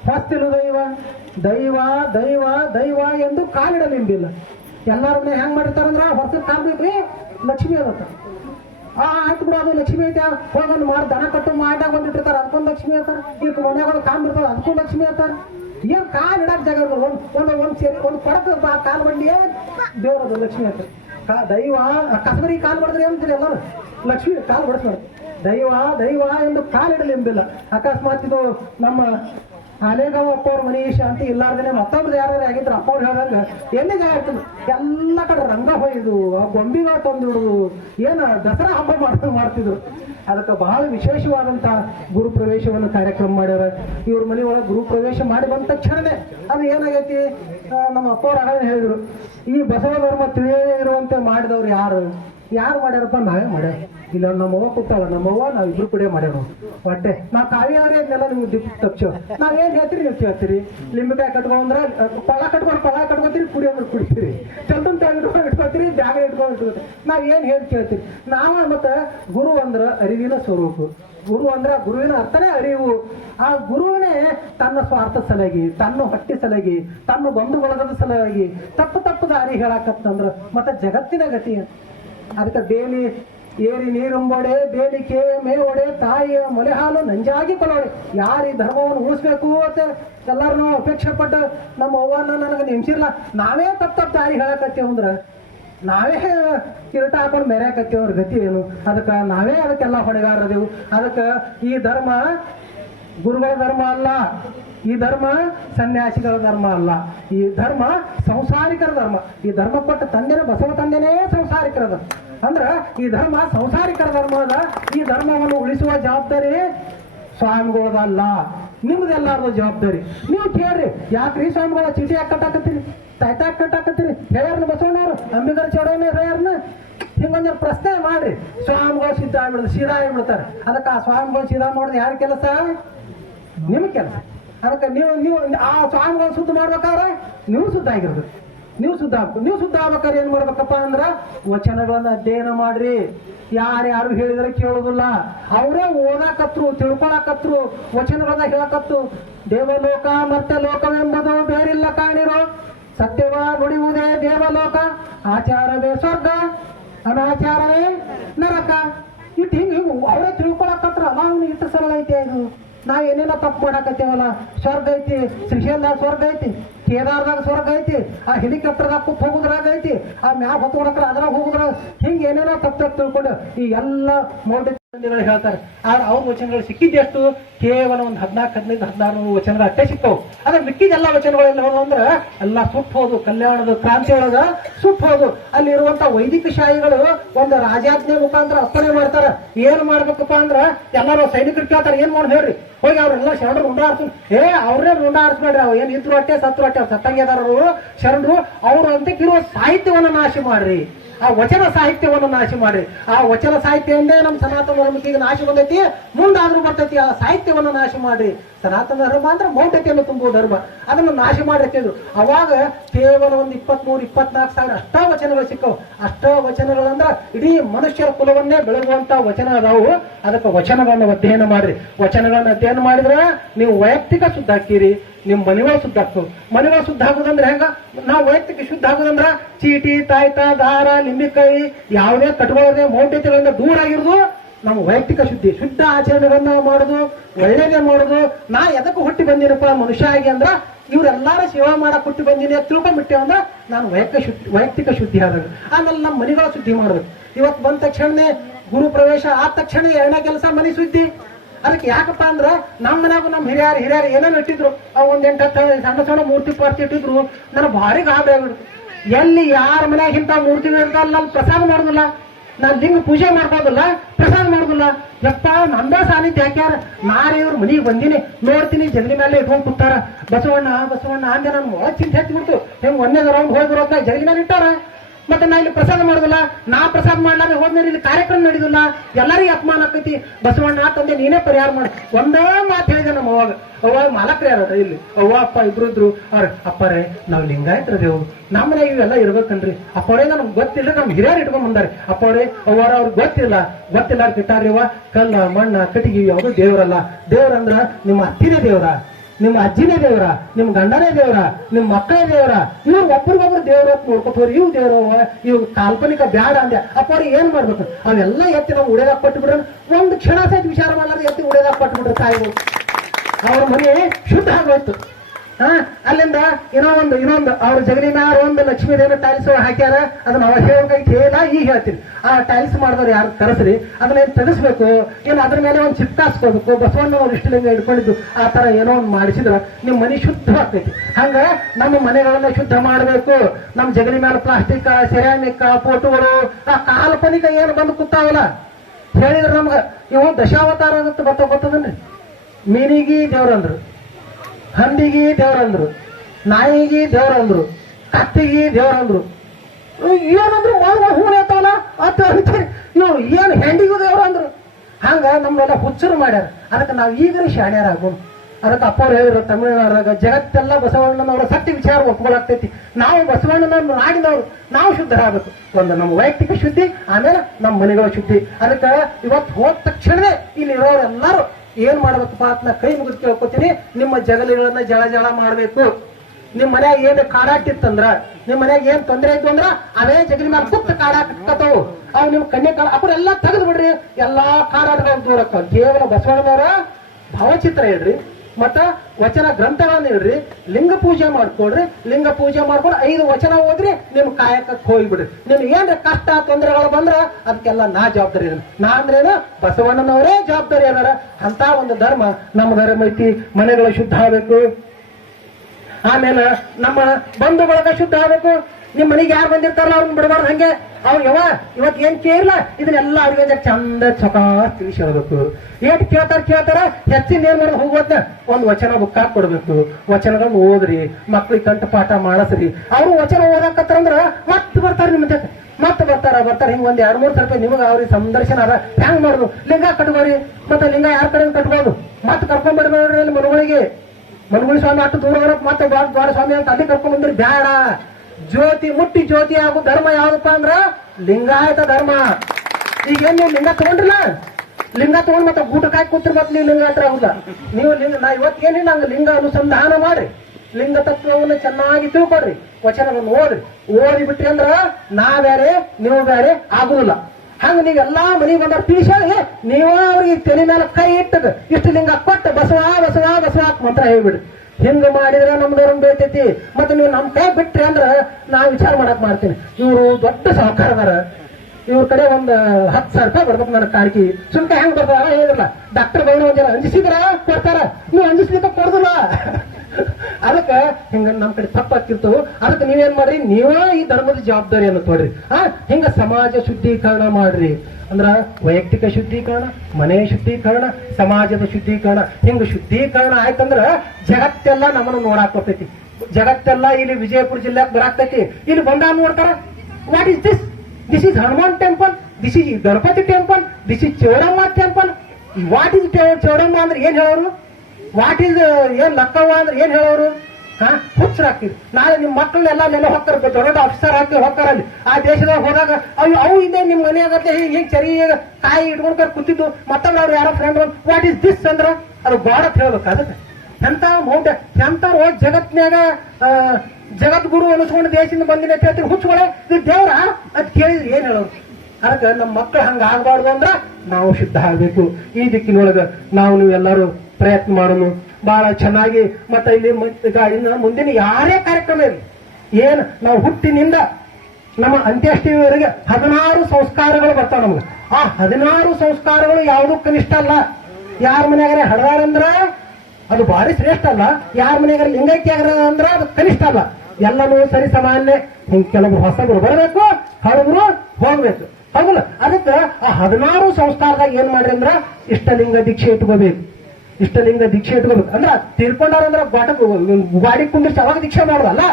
ಹೊಸ್ತಿಲು ದೈವ ದೈವ ದೈವ ದೈವ ಎಂದು ಕಾಲಿಡಲಿಂಬಿಲ್ಲ. ಎಲ್ಲರ ಮನೆ ಹೆಂಗ್ ಮಾಡಿರ್ತಾರಂದ್ರ ಹೊಸ ಕಾಲ್ ಬೇಕು ಲಕ್ಷ್ಮಿ ಅದತ್ತ ಆ, ಆಯ್ತು ಬಿಡು, ಅದು ಲಕ್ಷ್ಮಿ ಐತೆ. ಹೋಗೊಂದು ಮಾಡಿ, ದನ ಕಟ್ಟು ಮಾಡ್ಯಾಗ ಬಂದಿಟ್ಟಿರ್ತಾರೆ. ಅದಕ್ಕೊಂದು ಲಕ್ಷ್ಮಿ ಹೇಳ್ತಾರೆ ಈಗ ಮನ್ಯಾಗ ಒಂದು ಕಾಮ್ ಬಿಡ್ತಾರೆ ಅದಕ್ಕೊಂದು ಲಕ್ಷ್ಮಿ ಹೇಳ್ತಾರೆ ಏನ್ ಕಾಲ್ ಇಡಕ್ ಜಾಗ ಒಂದು ಒಂದು ಒಂದು ಸೇರಿ, ಒಂದು ಪಡಕ ಕಾಲ್ ಬಂಡಿ. ದೇವ್ರದು ಲಕ್ಷ್ಮಿ ಅಂತ ಕಾ, ದೈವ ಕಸಬರಿ ಕಾಲ್ ಮಾಡಿದ್ರೆ ಏನಂತೀರಿ ಎಲ್ಲರೂ? ಲಕ್ಷ್ಮಿ, ಕಾಲ್ ಬಡಿಸ್ಬಾರ್ದು ದೈವ ದೈವ ಎಂದು ಕಾಲಿಡಲಿ ಎಂಬಿಲ್ಲ ಅಕಸ್ಮಾತ್ ಇದು ನಮ್ಮ ಆಲೇಗಾವ್ ಅಪ್ಪ ಅವ್ರ ಮನೆ ಶಾಂತಿ ಇಲ್ಲಾರ್ದೇನೆ ಮತ್ತೊಬ್ರು ಯಾರು ಆಗಿದ್ರು ಅಪ್ಪ ಅವ್ರು ಹೇಳ್ದಂಗ, ಎಲ್ಲಿ ಎಲ್ಲ ಕಡೆ ರಂಗ ಹೊಯ್ದು, ಆ ಗೊಂಬಿಗ ತಂದಿಡುದು, ಏನ ದಸರಾ ಹಬ್ಬ ಮಾಡ್ತಾ ಮಾಡ್ತಿದ್ರು. ಅದಕ್ಕೆ ಬಹಳ ವಿಶೇಷವಾದಂತ ಗುರು ಪ್ರವೇಶವನ್ನು ಕಾರ್ಯಕ್ರಮ ಮಾಡ್ಯಾರ. ಇವ್ರ ಮನೆ ಒಳಗೆ ಗುರು ಪ್ರವೇಶ ಮಾಡಿ ಬಂದ ತಕ್ಷಣನೇ ಅದು ಏನಾಗೈತಿ? ನಮ್ಮ ಅಪ್ಪ ಅವ್ರು ಹೇಳಿದ್ರು. ಈ ಬಸವ ಧರ್ಮ ತಿಳಿಯದೇ ಇರುವಂತೆ ಮಾಡಿದವ್ರು ಯಾರು? ಯಾರು ಮಾಡ್ಯಾರಪ್ಪ? ನಾವೇ ಮಾಡ್ಯಾರ. ಇಲ್ಲ, ನಮ್ಮವ್ವ ಕೂತಾಳ ನಮ್ಮವ್ವ ನಾವು ಇಬ್ರು ಕೂಡ ಮಾಡ್ಯಾರ. ಹೊಟ್ಟೆ. ನಾ ಕಾವ್ಯಾರೇ ಇದನ್ನೆಲ್ಲ ನಿಮ್ಗೆ ದಿಪ್ ತಪ್ಸೋ ನಾವೇನು ಹೇಳ್ತೀರಿ ನೀವು ಕೇಳ್ತೀರಿ ಲಿಂಬೆಕಾಯಿ ಕಟ್ಕೊಂಡ್ರೆ ಪಳ ಕಟ್ಕೊಂಡು, ಪಳ ಕಟ್ಕೊತೀರಿ ಕುಡಿಯೋದ್ರ ಕುಡಿತೀರಿ. ಚಂದನ್ ಇಟ್ಕೊಂಡು ಇಟ್ಕೊತೀರಿ ಜಾಗ ಇಟ್ಕೊಂಡು ಇಟ್ಕೊತೀರಿ. ನಾವು ಏನ್ ಹೇಳಿ ಕೇಳ್ತೀರಿ ನಾವು ಮತ್ತ ಗುರು ಅಂದ್ರ ಅರಿವಿನ ಸ್ವರೂಪ. ಗುರು ಅಂದ್ರೆ ಗುರುವಿನ ಅರ್ಥನೇ ಅರಿವು. ಆ ಗುರುವನೇ ತನ್ನ ಸ್ವಾರ್ಥ ಸಲಗಿ ತನ್ನ ಹೊಟ್ಟೆ ಸಲಗಿ ತನ್ನ ಬಂಧು ಬಳಗದ ಸಲುವಾಗಿ ತಪ್ಪು ತಪ್ಪು ದಾರಿ ಹೇಳಾಕತ್ತಂದ್ರ ಮತ್ತೆ ಜಗತ್ತಿನ ಗತಿ ಏನು? ಅದಕ್ಕೆ ಬೇಲಿ ಏರಿ ನೀರುಂಬೊಡೆ ಬೇಲಿಕೆ ಮೇವೊಡೆ, ತಾಯಿಯ ಮೊಲೆ ಹಾಲು ನಂಜಾಗಿ ಕೊಲೋಡೆ ಯಾರು ಈ ಧರ್ಮವನ್ನು ಉಳಿಸ್ಬೇಕು ಅಂತ ಎಲ್ಲರನ್ನೂ ಅಪೇಕ್ಷೆ ಪಟ್ಟು ನಮ್ಮ ಅವ್ವನ್ನ ನನಗೆ ನೆನ್ಸಿರ್ಲ. ನಾವೇ ತಪ್ಪು ತಪ್ಪು ದಾರಿ ಹೇಳಕತ್ತೇವ್ ಅಂದ್ರೆ, ನಾವೇ ಕಿರೀಟ ಹಾಕೊಂಡು ಮೆರೆಯಕತ್ತೇವ್ರ ಗತಿ ಏನು? ಅದಕ್ಕೆ ನಾವೇ ಅದಕ್ಕೆಲ್ಲ ಹೊಣೆಗಾರದೆವು ಅದಕ್ಕೆ ಈ ಧರ್ಮ ಗುರುಗಳ ಧರ್ಮ ಅಲ್ಲ. ಈ ಧರ್ಮ ಸನ್ಯಾಸಿಗಳ ಧರ್ಮ ಅಲ್ಲ. ಈ ಧರ್ಮ ಸಂಸಾರಿಕರ ಧರ್ಮ. ಈ ಧರ್ಮ ಕೊಟ್ಟ ತಂದೆನ ಬಸವ ತಂದೆನೇ ಸಂಸಾರಿಕರ ಧರ್ಮ. ಅಂದ್ರ ಈ ಧರ್ಮ ಸಂಸಾರಿಕರ ಧರ್ಮ ಅದ. ಈ ಧರ್ಮವನ್ನು ಉಳಿಸುವ ಜವಾಬ್ದಾರಿ ಸ್ವಾಮಿಗಳದಲ್ಲ ನಿಮ್ದೆಲ್ಲಾರ್ದು ಜವಾಬ್ದಾರಿ. ನೀವು ಕೇಳ್ರಿ, ಯಾಕ್ರಿ ಸ್ವಾಮಿಗಳ ಚೀಟಿ ಯಾಕೆ ಕಟ್ಟಾಕತ್ತೀರಿ? ತಾಯ್ತಾ ಕಟ್ಟಾಕತ್ತೀರಿ? ಹೇಳ್ಯಾರನ ಬಸವಣ್ಣವ್ರು, ಅಂಬಿಗರ ಚೌಡವ್ನ ಹೇಳ್ಯಾರನ? ಹಿಂಗೊಂದು ಪ್ರಶ್ನೆ ಮಾಡ್ರಿ. ಸ್ವಾಮಿಗಳು ಸಿದ್ಧ ಆಗ್ಬಿಡ್ದು ಸೀದಾ ಆಗ್ಬಿಡ್ತಾರೆ. ಅದಕ್ಕೆ ಆ ಸ್ವಾಮಿಗಳು ಸೀದಾ ಮಾಡೋದು ಯಾರ ಕೆಲಸ? ನಿಮ್ಮ ಕೆಲಸ. ಅದಕ್ಕೆ ನೀವು ನೀವು ಆ ಸ್ವಾಮಿಗಳು ಶುದ್ಧ ಮಾಡ್ಬೇಕಾದ್ರೆ ನೀವು ಶುದ್ಧ ಆಗಿರ್ಬೇಕು ನೀವು ಶುದ್ಧ ನೀವು ಶುದ್ಧ ಆಗ್ಬೇಕಾದ್ರೆ ಏನು ಮಾಡ್ಬೇಕಪ್ಪ ಅಂದ್ರೆ ವಚನಗಳನ್ನ ಅಧ್ಯಯನ ಮಾಡ್ರಿ. ಯಾರ್ಯಾರು ಹೇಳಿದ್ರೆ ಕೇಳೋದಿಲ್ಲ. ಅವರೇ ಓದಾಕತ್ರು, ತಿಳ್ಕೊಳಕತ್ರು, ವಚನಗಳನ್ನ ಹೇಳಕತ್ತು. ದೇವಲೋಕ ಮತ್ತೆ ಲೋಕವೆಂಬುದು ಬೇರಿಲ್ಲ ಕಾಣಿರೋ. ಸತ್ಯವ ನುಡಿಯುವುದೇ ದೇವಲೋಕ. ಆಚಾರವೇ ಸ್ವರ್ಗ, ಅನಾಚಾರವೇ ನರಕ. ಇಟ್ಟು ಹಿಂಗೆ ಅವರೇ ತಿಳ್ಕೊಳಕತ್ರ. ನಾವು ಇಟ್ಟು ಸರಳ ಐತೆ ಇದು. ನಾವ್ ಏನೇನೋ ತಪ್ಪು ಮಾಡಾಕತ್ತೇವಲ್ಲ, ಸ್ವರ್ಗ ಐತಿ, ಶ್ರೀಶೈಲದಾಗ ಸ್ವರ್ಗ ಐತಿ, ಕೇದಾರದಾಗ ಸ್ವರ್ಗ ಐತಿ, ಆ ಹೆಲಿಕಾಪ್ಟರ್ದಾಗ ಕುತ್ ಹೋಗುದ್ರಾಗ ಐತಿ, ಆ ಮ್ಯಾಗ ಹೊತ್ಕೊಡಕ್ರ ಅದ್ರಾಗ ಹೋಗುದ್ರ ಹಿಂಗೆ ಏನೇನೋ ತಪ್ಪು ತಪ್ಪು ತಿಳ್ಕೊಂಡು ಈ ಎಲ್ಲ ಮೌಢ್ಯ ಹೇಳ್ತಾರೆ. ಆದ್ರೆ ಅವ್ರ ವಚನಗಳು ಸಿಕ್ಕಿದ್ದೆಷ್ಟು ಕೇವಲ ಒಂದು ಹದಿನಾಲ್ಕು ಹದಿನೈದು, ಹದಿನಾರು ವಚನಗಳು ಅಷ್ಟೇ ಸಿಕ್ಕವು ಅದ್ರ ಮಿಕ್ಕಿದೆಲ್ಲ ವಚನಗಳೆಲ್ಲ ಅಂದ್ರೆ ಎಲ್ಲ ಸುಟ್ಟು ಹೋದು, ಕಲ್ಯಾಣದ ಕ್ರಾಂತಿ ಒಳಗ ಸುಟ್ಟು ಹೋದು. ಅಲ್ಲಿ ಇರುವಂತ ವೈದಿಕ ಶಾಹಿಗಳು ಒಂದು ರಾಜಾಜ್ಞೆ ಮುಖಾಂತರ ಅಪ್ಪಣೆ ಮಾಡ್ತಾರ. ಏನ್ ಮಾಡ್ಬೇಕಪ್ಪ ಅಂದ್ರ ಎಲ್ಲರೂ ಸೈನಿಕರು ಕೇಳ್ತಾರೆ, ಏನ್ ಮಾಡಿ ಹೇಳ್ರಿ? ಹೋಗಿ ಅವ್ರೆಲ್ಲ ಶರಣರು ಏ ಅವ್ರೇ ರುಂಡ ಆರಿಸ್ಬೇಡ್ರಿ ಅವ್ ಏನ್ ಇದ್ರು ಅಟ್ಟೆ, ಸತ್ರು ಅಟ್ಟೆ ಶರಣರು, ಅವ್ರು ಅಂತಕ್ಕಿರುವ ಸಾಹಿತ್ಯವನ್ನ ನಾಶ ಮಾಡ್ರಿ. ಆ ವಚನ ಸಾಹಿತ್ಯವನ್ನು ನಾಶ ಮಾಡ್ರಿ. ಆ ವಚನ ಸಾಹಿತ್ಯದಿಂದೇ ನಮ್ಮ ಸನಾತನ ಧರ್ಮಕ್ಕೆ ನಾಶ ಬಂದೈತಿ, ಮುಂದಾದ್ರೂ ಬರ್ತೈತಿ, ಆ ಸಾಹಿತ್ಯವನ್ನು ನಾಶ ಮಾಡ್ರಿ. ಸನಾತನ ಧರ್ಮ ಅಂದ್ರೆ ಮೌಢ್ಯತೆಯನ್ನು ತುಂಬುವ ಧರ್ಮ. ಅದನ್ನು ನಾಶ ಮಾಡಿರ್ತಿದ್ರು ಅವಾಗ ಕೇವಲ ಒಂದು ಇಪ್ಪತ್ಮೂರು, ಇಪ್ಪತ್ನಾಲ್ಕು ಸಾವಿರ ಅಷ್ಟ ವಚನಗಳು ಸಿಕ್ಕವು. ಅಷ್ಟ ವಚನಗಳಂದ್ರ ಇಡೀ ಮನುಷ್ಯರ ಕುಲವನ್ನೇ ಬೆಳಗುವಂತ ವಚನ ಅದಾವು. ಅದಕ್ಕೆ ವಚನಗಳನ್ನ ಅಧ್ಯಯನ ಮಾಡ್ರಿ. ವಚನಗಳನ್ನ ಅಧ್ಯಯನ ಮಾಡಿದ್ರೆ? ನೀವು ವೈಯಕ್ತಿಕ ಶುದ್ಧ ಹಾಕಿರಿ, ನಿಮ್ ಮನೆಗಳ ಶುದ್ಧ ಆಗ್ತದೆ ಮನೆಗಳ ಶುದ್ಧ ಆಗುದಂದ್ರ ಹೆಂಗ? ನಾವು ವೈಯಕ್ತಿಕ ಶುದ್ಧ ಆಗುದಂದ್ರ ಚೀಟಿ, ತಾಯ್ತ, ದಾರ ಲಿಂಬಿಕಾಯಿ ಯಾವುದೇ ಕಟ್ಕೊಳ್ಳದೆ ಮೌಢ್ಯತೆಗಳಿಂದ ದೂರ ಆಗಿರೋದು ನಮ್ಮ ವೈಯಕ್ತಿಕ ಶುದ್ಧಿ. ಶುದ್ಧ ಆಚರಣೆಗಳನ್ನ ಮಾಡುದು, ಒಳ್ಳೇದೇ ಮಾಡುದು. ನಾ ಎದಕ್ಕೆ ಹುಟ್ಟಿ ಬಂದಿನಪ್ಪ ಮನುಷ್ಯ ಆಗಿ ಅಂದ್ರ ಇವ್ರೆಲ್ಲಾರ ಸೇವಾ ಮಾಡಕ್ ಹುಟ್ಟಿ ಬಂದಿನಿ ಅಂತ ತಿಳ್ಕೊಂಡ್ಬಿಟ್ಟೆ ಅಂದ್ರ ನಾನು ವೈಯಕ್ತಿಕ ಶುದ್ಧಿ ವೈಯಕ್ತಿಕ ಶುದ್ಧಿ ಆದ್ರೆ ಆಮೇಲೆ ನಮ್ಮ ಮನೆಗಳ ಶುದ್ಧಿ ಮಾಡ್ಬೇಕು ಇವತ್ತು ಬಂದ ತಕ್ಷಣನೇ ಗುರು ಪ್ರವೇಶ ಆದ ತಕ್ಷಣ ಎರಡನೇ ಕೆಲಸ ಮನೆ ಶುದ್ಧಿ. ಅದಕ್ಕೆ ಯಾಕಪ್ಪ ಅಂದ್ರ ನಮ್ಮ ಮನ್ಯಾಗ ನಮ್ಮ ಹಿರಿಯರು ಹಿರಿಯರು ಏನೇನು ಇಟ್ಟಿದ್ರು, ಅವು ಒಂದ್ ಎಂಟು ಹತ್ತು ಸಣ್ಣ ಸಣ್ಣ ಮೂರ್ತಿ ಪಾರ್ತಿ ಇಟ್ಟಿದ್ರು, ನನಗೆ ಭಾರಿ ಗಾಬರಿ ಆಗ್ಬಿಡ್ತು ಎಲ್ಲಿ ಯಾರ ಮನ್ಯಾಗ ಇಂಥ ಮೂರ್ತಿ ಇರ್ತಾರಲ್ಲ ನಾನು ಪ್ರಸಾದ ಮಾಡುದಿಲ್ಲ, ನಾನ್ ಲಿಂಗ ಪೂಜೆ ಮಾಡ್ಬೋದಲ್ಲ, ಪ್ರಸಾದ ಮಾಡುದಿಲ್ಲ. ಯಪ್ಪ, ನಂದ ಸಾನಿಧ್ಯ ಯಾಕ್ಯಾರ ನಾರೇ ಇವ್ರ ಮನಿಗೆ ಬಂದಿನಿ, ನೋಡ್ತೀನಿ ಜಗಲಿ ಮೇಲೆ ಇಟ್ಕೊಂಡ್ ಕೂತಾರ. ಬಸವಣ್ಣ ಬಸವಣ್ಣ ಅಂದೆ ನಾನು ಮೊಳ ಚಿಂತೆ ಹೆಚ್ಚಿಬಿಡ್ತು ಹೆಂಗೆ ಒಂದೇ ರೌಂಡ್ ಹೋಗಿ ಅಂತ ಜಗಲಿ ಮೇಲೆ ಇಟ್ಟಾರ? ಮತ್ತೆ ನಾ ಇಲ್ಲಿ ಪ್ರಸಾದ ಮಾಡುದಿಲ್ಲ, ನಾ ಪ್ರಸಾದ ಮಾಡ್ಲಾರ ಹೋದ್ಮೇಲೆ ಇಲ್ಲಿ ಕಾರ್ಯಕ್ರಮ ನಡೆದಿಲ್ಲ ಎಲ್ಲರಿಗೂ ಅಪಮಾನ ಆಕೈತಿ. ಬಸವಣ್ಣ ತಂದೆ, ನೀನೇ ಪರಿಹಾರ ಮಾಡಿ. ಒಂದೇ ಮಾತು ಹೇಳಿದೆ ನಮ್ಮ ಅವಾಗ ಅವಾಗ ಮಾಲಕ್ರೆ ಯಾರ ಇಲ್ಲಿ? ಅವ್ವ, ಅಪ್ಪ ಇಬ್ರು ಇದ್ರು. ಅವ್ರ, ಅಪ್ಪರೇ, ನಾವ್ ಲಿಂಗಾಯತ್ರದೇವು ನಮ್ಮನೆ ಇವೆಲ್ಲ ಇರ್ಬೇಕನ್ರಿ. ಅಪ್ಪರೇ, ನಮ್ಗೆ ಗೊತ್ತಿಲ್ಲ. ನಮ್ ಹಿರಿಯರು ಇಟ್ಕೊಂಡ್ ಬಂದಾರೆ. ಅಪ್ಪರೇ, ಅವ್ವರ ಅವ್ರಿಗೆ ಗೊತ್ತಿಲ್ಲ. ಗೊತ್ತಿಲ್ಲ ಕಿಟ್ಟಾರ್ಯವ ಕಲ್ಲ, ಮಣ್ಣ, ಕಟ್ಟಿಗೆ ಯಾವುದು ದೇವರಲ್ಲ. ದೇವ್ರಂದ್ರ ನಿಮ್ಮ ಅತ್ತಿನೇ ದೇವ್ರ. ನಿಮ್ಮ ಅಜ್ಜಿನೇ ದೇವ್ರ ನಿಮ್ ಗಂಡನೇ ದೇವ್ರ, ನಿಮ್ಮ ಮಕ್ಕಳೇ ದೇವ್ರ, ಇವ್ರು ಒಬ್ರಿಗೊಬ್ರು ದೇವ್ರ ಅಂತ ನೋಡ್ಕೊತ ಹೋರಿ ಇವ್ ದೇವ್ರವ ಇವ್ ಕಾಲ್ಪನಿಕ ಬ್ಯಾಡ ಅಂದೆ. ಅಪ್ಪ ಅವ್ರಿಗೆ ಏನ್ ಮಾಡ್ಬೇಕು? ಅವೆಲ್ಲ ಎತ್ತಿ ನಾವು ಉಡೇದಾಗ ಕೊಟ್ಟು ಬಿಡ್ರಿ ಒಂದ್ ಕ್ಷಣ ಸಹಿತ ವಿಚಾರ ಮಾಡಲಾರ ಎತ್ತಿ ಉಡೇದಾಗ ಕೊಟ್ಟು ಬಿಡ್ರಿ ತಾಯಿಗಳು. ಅವ್ರ ಮನೆ ಶುದ್ಧ ಆಗೋಯ್ತು. ಹಾ? ಅಲ್ಲಿಂದ ಏನೋ ಒಂದು, ಇನ್ನೊಂದು, ಅವ್ರ ಜಗಲಿನಾರ ಒಂದು ಲಕ್ಷ್ಮೀ ದೇವರ ಟೈಲ್ಸ್ ಹಾಕ್ಯಾರ. ಅದನ್ನ ಅವ್ರು ಹೇಳ್ಬೇಕು ಹೇಳ ಈಗ ಹೇಳ್ತೀನಿ. ಆ ಟೈಲ್ಸ್ ಮಾಡಿದವ್ರು ಯಾರು ಕರೆಸ್ರಿ? ಅದನ್ನ ಏನ್ ತೆಗಿಸ್ಬೇಕು? ಏನು ಅದ್ರ ಮೇಲೆ ಒಂದು ಚಿತ್ತಾಸ್ಕೋಬೇಕು ಬಸವಣ್ಣ ಅವ್ರು ಇಷ್ಟಲಿಂಗ ಇಟ್ಕೊಂಡಿದ್ದು ಆ ತರ ಏನೋ ಒಂದು ಮಾಡಿಸಿದ್ರ ನಿಮ್ಮ ಮನೆ ಶುದ್ಧ ಆಗ್ತೈತಿ. ಹಂಗ ನಮ್ಮ ಮನೆಗಳನ್ನ ಶುದ್ಧ ಮಾಡಬೇಕು. ನಮ್ಮ ಜಗಲಿ ಮೇಲೆ ಪ್ಲಾಸ್ಟಿಕ್ ಸೆರಾಮಿಕ್ ಫೋಟೋಗಳು ಆ ಕಾಲ್ಪನಿಕ ಏನು ಬಂದು ಕೂತಾವಲ್ಲ ಹೇಳಿದ್ರೆ ನಮ್ಗ, ಇವು ದಶಾವತಾರ ಅಂತ ಗೊತ್ತ ಗೊತ್ತದನ್ರಿ ಮೀನಿಗಿ ದೇವ್ರಂದ್ರು ಹಂದಿಗಿ ದೇವ್ರಂದ್ರು, ನಾಯಿಗೆ ದೇವ್ರಂದ್ರು, ಕತ್ತಿಗೆ ದೇವ್ರಂದ್ರು. ಏನಂದ್ರು ಮಾವ ಹೂಣೆ ಇರ್ತಾವಲ್ಲ ಅಂತ ಇವ್ರು ಏನು ಹೆಂಡಿಗೂ ದೇವ್ರು ಅಂದ್ರು ಹಂಗ ನಮ್ಮೆಲ್ಲ ಹುಚ್ಚರು ಮಾಡ್ಯಾರ. ಅದಕ್ಕೆ ನಾವು ಈಗಲೇ ಶಾಣ್ಯಾರ ಆಗೋಣ. ಅದಕ್ಕೆ ಅಪ್ಪ ಹೇಳಿದ್ರು, ತಮಿಳುನಾಡಾಗ ಜಗತ್ತೆಲ್ಲ ಬಸವಣ್ಣನವರ ಸತ್ಯ ವಿಚಾರ ಒಪ್ಕೊಳಾಗ್ತೈತಿ. ನಾವು ಬಸವಣ್ಣನವ್ರು ನಾಡಿನವ್ರು. ನಾವು ಶುದ್ಧರಾಗಬೇಕು. ಒಂದು ನಮ್ಮ ವೈಯಕ್ತಿಕ ಶುದ್ಧಿ, ಆಮೇಲೆ ನಮ್ಮ ಮನೆಗಳ ಶುದ್ಧಿ. ಅದಕ್ಕೆ ಇವತ್ತು ಹೋದ ತಕ್ಷಣವೇ ಇಲ್ಲಿ ಇರೋರೆಲ್ಲರೂ ಏನ್ ಮಾಡ್ಬೇಕಪ್ಪ ಅಂತ ನಾ ಕೈ ಮುಗಿದು ಕೇಳ್ಕೊತೀನಿ. ನಿಮ್ಮ ಜಗಲಿಗಳನ್ನ ಜಳ ಜಳ ಮಾಡ್ಬೇಕು. ನಿಮ್ ಮನ್ಯಾಗ ಏನ್ ಕಾಡಾಟಿತ್ತಂದ್ರ, ನಿಮ್ ಮನ್ಯಾಗ ಏನ್ ತೊಂದರೆ ಇತ್ತು ಅಂದ್ರ, ಅವೇ ಜಗಲಿ ಮೇಲೆ ಸುತ್ತ ಕಾಡಾಕತ್ತವು ಅವ್ ನಿಮ್ ಕಣ್ಣೆ ಕಾಡ ಅವ್ರೆಲ್ಲಾ ತೆಗೆದು ಬಿಡ್ರಿ ಎಲ್ಲಾ ಕಾಡಾಟಗಳು ದೂರಕ್ಕ. ಕೇವಲ ಬಸವಣ್ಣನವರ ಭಾವಚಿತ್ರ ಇಡ್ರಿ ಮತ್ತ ವಚನ ಗ್ರಂಥಗಳನ್ನ ಇಡ್ರಿ ಲಿಂಗ ಪೂಜೆ ಮಾಡ್ಕೊಡ್ರಿ ಲಿಂಗ ಪೂಜೆ ಮಾಡ್ಕೊಂಡು ಐದು ವಚನ ಓದ್ರಿ, ನಿಮ್ ಕಾಯಕಕ್ಕೆ ಹೋಗ್ಬಿಡ್ರಿ. ನಿಮ್ಗೆ ಏನ್ರ ಕಷ್ಟ, ತೊಂದರೆಗಳು ಬಂದ್ರ ಅದಕ್ಕೆಲ್ಲ ನಾ ಜವಾಬ್ದಾರಿ ನಾ ಅಂದ್ರೇನು ಬಸವಣ್ಣನವರೇ ಜವಾಬ್ದಾರಿ ಅದಾರ. ಅಂತ ಒಂದು ಧರ್ಮ ನಮ್ಮ ಧರ್ಮ ಐತಿ. ಮನೆಗಳು ಶುದ್ಧ ಆಗ್ಬೇಕು. ಆಮೇಲೆ ನಮ್ಮ ಬಂಧು ಬಳಗ ಶುದ್ಧ ಆಗ್ಬೇಕು. ನಿಮ್ ಮನೆಗೆ ಯಾರು ಬಂದಿರ್ತಾರಲ್ಲ ಅವ್ರನ್ನ ಬಿಡಬಾರ್ದು ಹಂಗೆ. ಅವ್ರು ಯಾವ ಇವತ್ತು ಏನ್ ಕೇಳಿಲ್ಲ ಇದನ್ನೆಲ್ಲ ಅವ್ರಿಗೆ ಚಂದ ಚೊಕಾಸ್ ತಿಳಿಸಿ ಹೇಳ್ಬೇಕು ಏನ್ ಕೇಳ್ತಾರ ಕೇಳ್ತಾರ? ಹೆಚ್ಚಿನ ಏನ್ ಮಾಡೋದು? ಹೋಗೋದ್ನ ಒಂದ್ ವಚನ ಬುಕ್ ಕೊಡ್ಬೇಕು ವಚನಗಳನ್ನ ಓದ್ರಿ, ಮಕ್ಳಿಗೆ ಕಂಠಪಾಠ ಮಾಡಸ್ರಿ. ಅವ್ರು ವಚನ ಓದಾಕತ್ತಾರಂದ್ರ ಮತ್ತೆ ಬರ್ತಾರ ನಿಮ್ಮ ಜೊತೆ. ಮತ್ತೆ ಬರ್ತಾರ ಬರ್ತಾರ. ಹಿಂಗ್ ಒಂದ್ ಎರಡ್ ಮೂರ್ ಸರ್ತಿ ನಿಮಗ ಅವ್ರಿಗೆ ಸಂದರ್ಶನ ಅದ. ಹೆಂಗ್ ಮಾಡುದು? ಲಿಂಗ ಕಟ್ಕೋರಿ. ಮತ್ತೆ ಲಿಂಗ ಯಾರ ಕಡೆ ಕಟ್ಬೋದು ಮತ್ತೆ ಕರ್ಕೊಂಡ್ ಬಿಡ್ಬೇಡ್ರಿ ಮನುಗಳಿಗೆ. ಮನುಗುಳಿ ಸ್ವಾಮಿ ಅಷ್ಟು ದೂರ ಮತ್ತೆ ದ್ವಾರ ಸ್ವಾಮಿ ಅಂತ ಅಲ್ಲಿ ಕರ್ಕೊಂಡ್ ಬಂದ್ರಿ ಬ್ಯಾಡ. ಜ್ಯೋತಿ, ಮುಟ್ಟಿ ಜ್ಯೋತಿ ಆಗೋ ಧರ್ಮ ಯಾವ್ದಪ್ಪ ಅಂದ್ರ ಲಿಂಗಾಯತ ಧರ್ಮ. ಈಗ ಏನ್ ನೀವು ಲಿಂಗ ತಗೊಂಡ್ರಲ್ಲ? ಲಿಂಗ ತಗೊಂಡ್ ಮತ್ತೆ ಊಟಕ್ಕಾಗಿ ಕೂತ್ರಿ ಮತ್ತೆ ನೀವು ಲಿಂಗ ಹತ್ರ ಆಗುದ ನೀವು ಲಿಂಗ, ನಾ ಇವತ್ತೇನಿ ನಂಗ ಲಿಂಗ ಅನುಸಂಧಾನ ಮಾಡ್ರಿ. ಲಿಂಗ ತತ್ವವನ್ನ ಚೆನ್ನಾಗಿ ತಿಳ್ಕೊಡ್ರಿ ವಚನವನ್ನು ಓದ್ರಿ. ಓದಿ ಬಿಟ್ರಿ ಅಂದ್ರ ನಾ ಬೇರೆ ನೀವು ಬೇರೆ ಆಗುದಿಲ್ಲ. ಹಂಗ ನೀವೆಲ್ಲಾ ಮನೆಗೆ ಬಂದ್ರ ತಿಳಿಸಿ ನೀವ ಅವ್ರಿಗೆ ತಲೆ ಮೇಲೆ ಕೈ ಇಟ್ಟದ ಇಷ್ಟು ಲಿಂಗ ಕೊಟ್ಟು ಬಸವ ಬಸವ ಬಸವ ಮಂತ್ರ ಹೇಳ್ಬಿಡ್ರಿ. ಹಿಂಗ ಮಾಡಿದ್ರೆ ನಮ್ ಧರ್ಮ ಮತ್ತೆ ನೀವು ನಮ್ ಕೈ ಬಿಟ್ರಿ ಅಂದ್ರ ನಾ ವಿಚಾರ ಮಾಡಕ್ ಮಾಡ್ತೀನಿ. ಇವರು ದೊಡ್ಡ ಸಹಕಾರದಾರ ಇವ್ರ ಕಡೆ ಒಂದ್ ಹತ್ತು ಸಾವಿರ ರೂಪಾಯಿ ಬರ್ಬೇಕು ನನ್ನ ಕಾಣಿಕೆ ಸುಮ್ಕ ಹೆಂಗ್ ಬರ್ತಾರ? ಹೇಳಿದ್ರಲ್ಲ ಡಾಕ್ಟರ್ ಬೈನ ಒಂದ್ ಅಂಜಿಸಿದ್ರ ಕೊಡ್ತಾರ. ನೀವು ಅಂಜಿಸ್ಲಿಕ್ಕ ಕೊಡುದಿಲ್ಲ. ಅದಕ್ಕ ಹಿಂಗ ನಮ್ಮ ಕಡೆ ತಪ್ಪಾಗ್ತಿರ್ತವು ಅದಕ್ಕೆ ನೀವೇನ್ ಮಾಡ್ರಿ? ನೀವೇ ಈ ಧರ್ಮದ ಜವಾಬ್ದಾರಿಯನ್ನು ತೋಡ್ರಿ. ಆ, ಹಿಂಗ ಸಮಾಜ ಶುದ್ಧೀಕರಣ ಮಾಡ್ರಿ. ಅಂದ್ರ ವೈಯಕ್ತಿಕ ಶುದ್ಧೀಕರಣ, ಮನೆಯ ಶುದ್ಧೀಕರಣ, ಸಮಾಜದ ಶುದ್ಧೀಕರಣ. ಹಿಂಗ ಶುದ್ಧೀಕರಣ ಆಯ್ತಂದ್ರ ಜಗತ್ತೆಲ್ಲ ನಮ್ಮನ್ನ ನೋಡಾಕ್ ಬರ್ತೈತಿ. ಜಗತ್ತೆಲ್ಲ ಇಲ್ಲಿ ವಿಜಯಪುರ ಜಿಲ್ಲೆ ಬರಾಕ್ತೈತಿ ಇಲ್ಲಿ ಬಂದ ನೋಡ್ತಾರ what is this this is Hanuman temple this is Ganapati temple this is Chowdamma temple what is Chowdamma ಅಂದ್ರೆ ಏನ್ ಹೇಳೋರು? ವಾಟ್ ಈಸ್ ಏನ್ ಲಕ್ಕವ್ವ ಅಂದ್ರೆ ಏನ್ ಹೇಳೋರು? ಹಾ ಹುಚ್ಚರಾಗ್ತೀವಿ ನಾಳೆ ನಿಮ್ ಮಕ್ಕಳನ್ನೆಲ್ಲ ನೆಲೆ ಹೋಗ್ತಾರ ದೊಡ್ಡ ದೊಡ್ಡ ಆಫೀಸರ್ ಹಾಕಿ ಹೋಗ್ತಾರ ಅಲ್ಲಿ. ಆ ದೇಶದಾಗ ಹೋದಾಗ ಅವು ಅವು ಇದೆ ನಿಮ್ ಮನೆಯಾಗತ್ತೆ, ಹಿಂಗ್ ಚರಿ ಕಾಯಿ ಇಟ್ಕೊಂಡ್ಕರ್ ಕೂತಿದ್ದು. ಮತ್ತೊಂದು ಅವ್ರು ಯಾರೋ ಫ್ರೆಂಡ್ ವಾಟ್ ಇಸ್ ದಿಸ್ ಅಂದ್ರ ಅದು ಗಾಡ್ ಹೇಳ್ಬೇಕು ಅದಕ್ಕೆ. ಎಂತ ಮೌಂಟ್ ಎಂತ ಜಗತ್ನ್ಯಾಗ ಜಗತ್ನಾಗ ಜಗದ್ಗುರು ಅನಿಸ್ಕೊಂಡು ದೇಶದಿಂದ ಬಂದಿನ ಅಂತ ಹುಚ್ಚುಗಳೇ, ಇದು ದೇವ್ರ? ಅದ್ ಕೇಳಿದ್ರೆ ಏನ್ ಹೇಳೋರು? ಅದಕ್ಕೆ ನಮ್ಮ ಮಕ್ಕಳು ಹಂಗ ಆಗ್ಬಾರ್ದು ಅಂದ್ರ ನಾವು ಶುದ್ಧ ಆಗ್ಬೇಕು. ಈ ದಿಕ್ಕಿನೊಳಗ ನಾವು ನೀವೆಲ್ಲರೂ ಪ್ರಯತ್ನ ಮಾಡೋನು. ಬಹಳ ಚೆನ್ನಾಗಿ, ಮತ್ತೆ ಇಲ್ಲಿ ಇನ್ನು ಮುಂದಿನ ಯಾರೇ ಕಾರ್ಯಕ್ರಮ ಇರಲಿ, ಏನ್ ನಾವು ಹುಟ್ಟಿನಿಂದ ನಮ್ಮ ಅಂತ್ಯಷ್ಟಿವರೆಗೆ ಹದಿನಾರು ಸಂಸ್ಕಾರಗಳು ಬರ್ತಾವ ನಮ್ಗೆ. ಆ ಹದಿನಾರು ಸಂಸ್ಕಾರಗಳು ಯಾವುದೂ ಕನಿಷ್ಠ ಅಲ್ಲ. ಯಾರ ಹಡದಾರ ಹಡದಾರಂದ್ರ ಅದು ಭಾರಿ ಶ್ರೇಷ್ಠ ಅಲ್ಲ. ಯಾರ ಮನೆಯಾಗ್ರೆ ಲಿಂಗೈಕ್ಯ ಅಂದ್ರ ಅದು ಕನಿಷ್ಠ ಅಲ್ಲ. ಎಲ್ಲನೂ ಸರಿ ಸಮಾನ್ಯ ಹಿಂಗ್ ಕೆಲವು ಹೊಸಬರು ಬರಬೇಕು, ಹಳಬರು ಹೋಗ್ಬೇಕು. ಹೌದಲ್ಲ? ಅದಕ್ಕೆ ಆ ಹದಿನಾರು ಸಂಸ್ಕಾರದಾಗ ಏನ್ ಮಾಡ್ರಿ ಅಂದ್ರ ಇಷ್ಟಲಿಂಗ ದೀಕ್ಷೆ ಇಟ್ಕೋಬೇಕು. ಇಷ್ಟಲಿಂಗ ದೀಕ್ಷೆ ಇಟ್ಕೋಬೇಕು. ಅಂದ್ರ ತೀರ್ಕೊಂಡಾರಂದ್ರ ಗಾಟ ಗಾಡಿ ಅವಾಗ ದೀಕ್ಷೆ ಮಾಡೋದಲ್ಲ?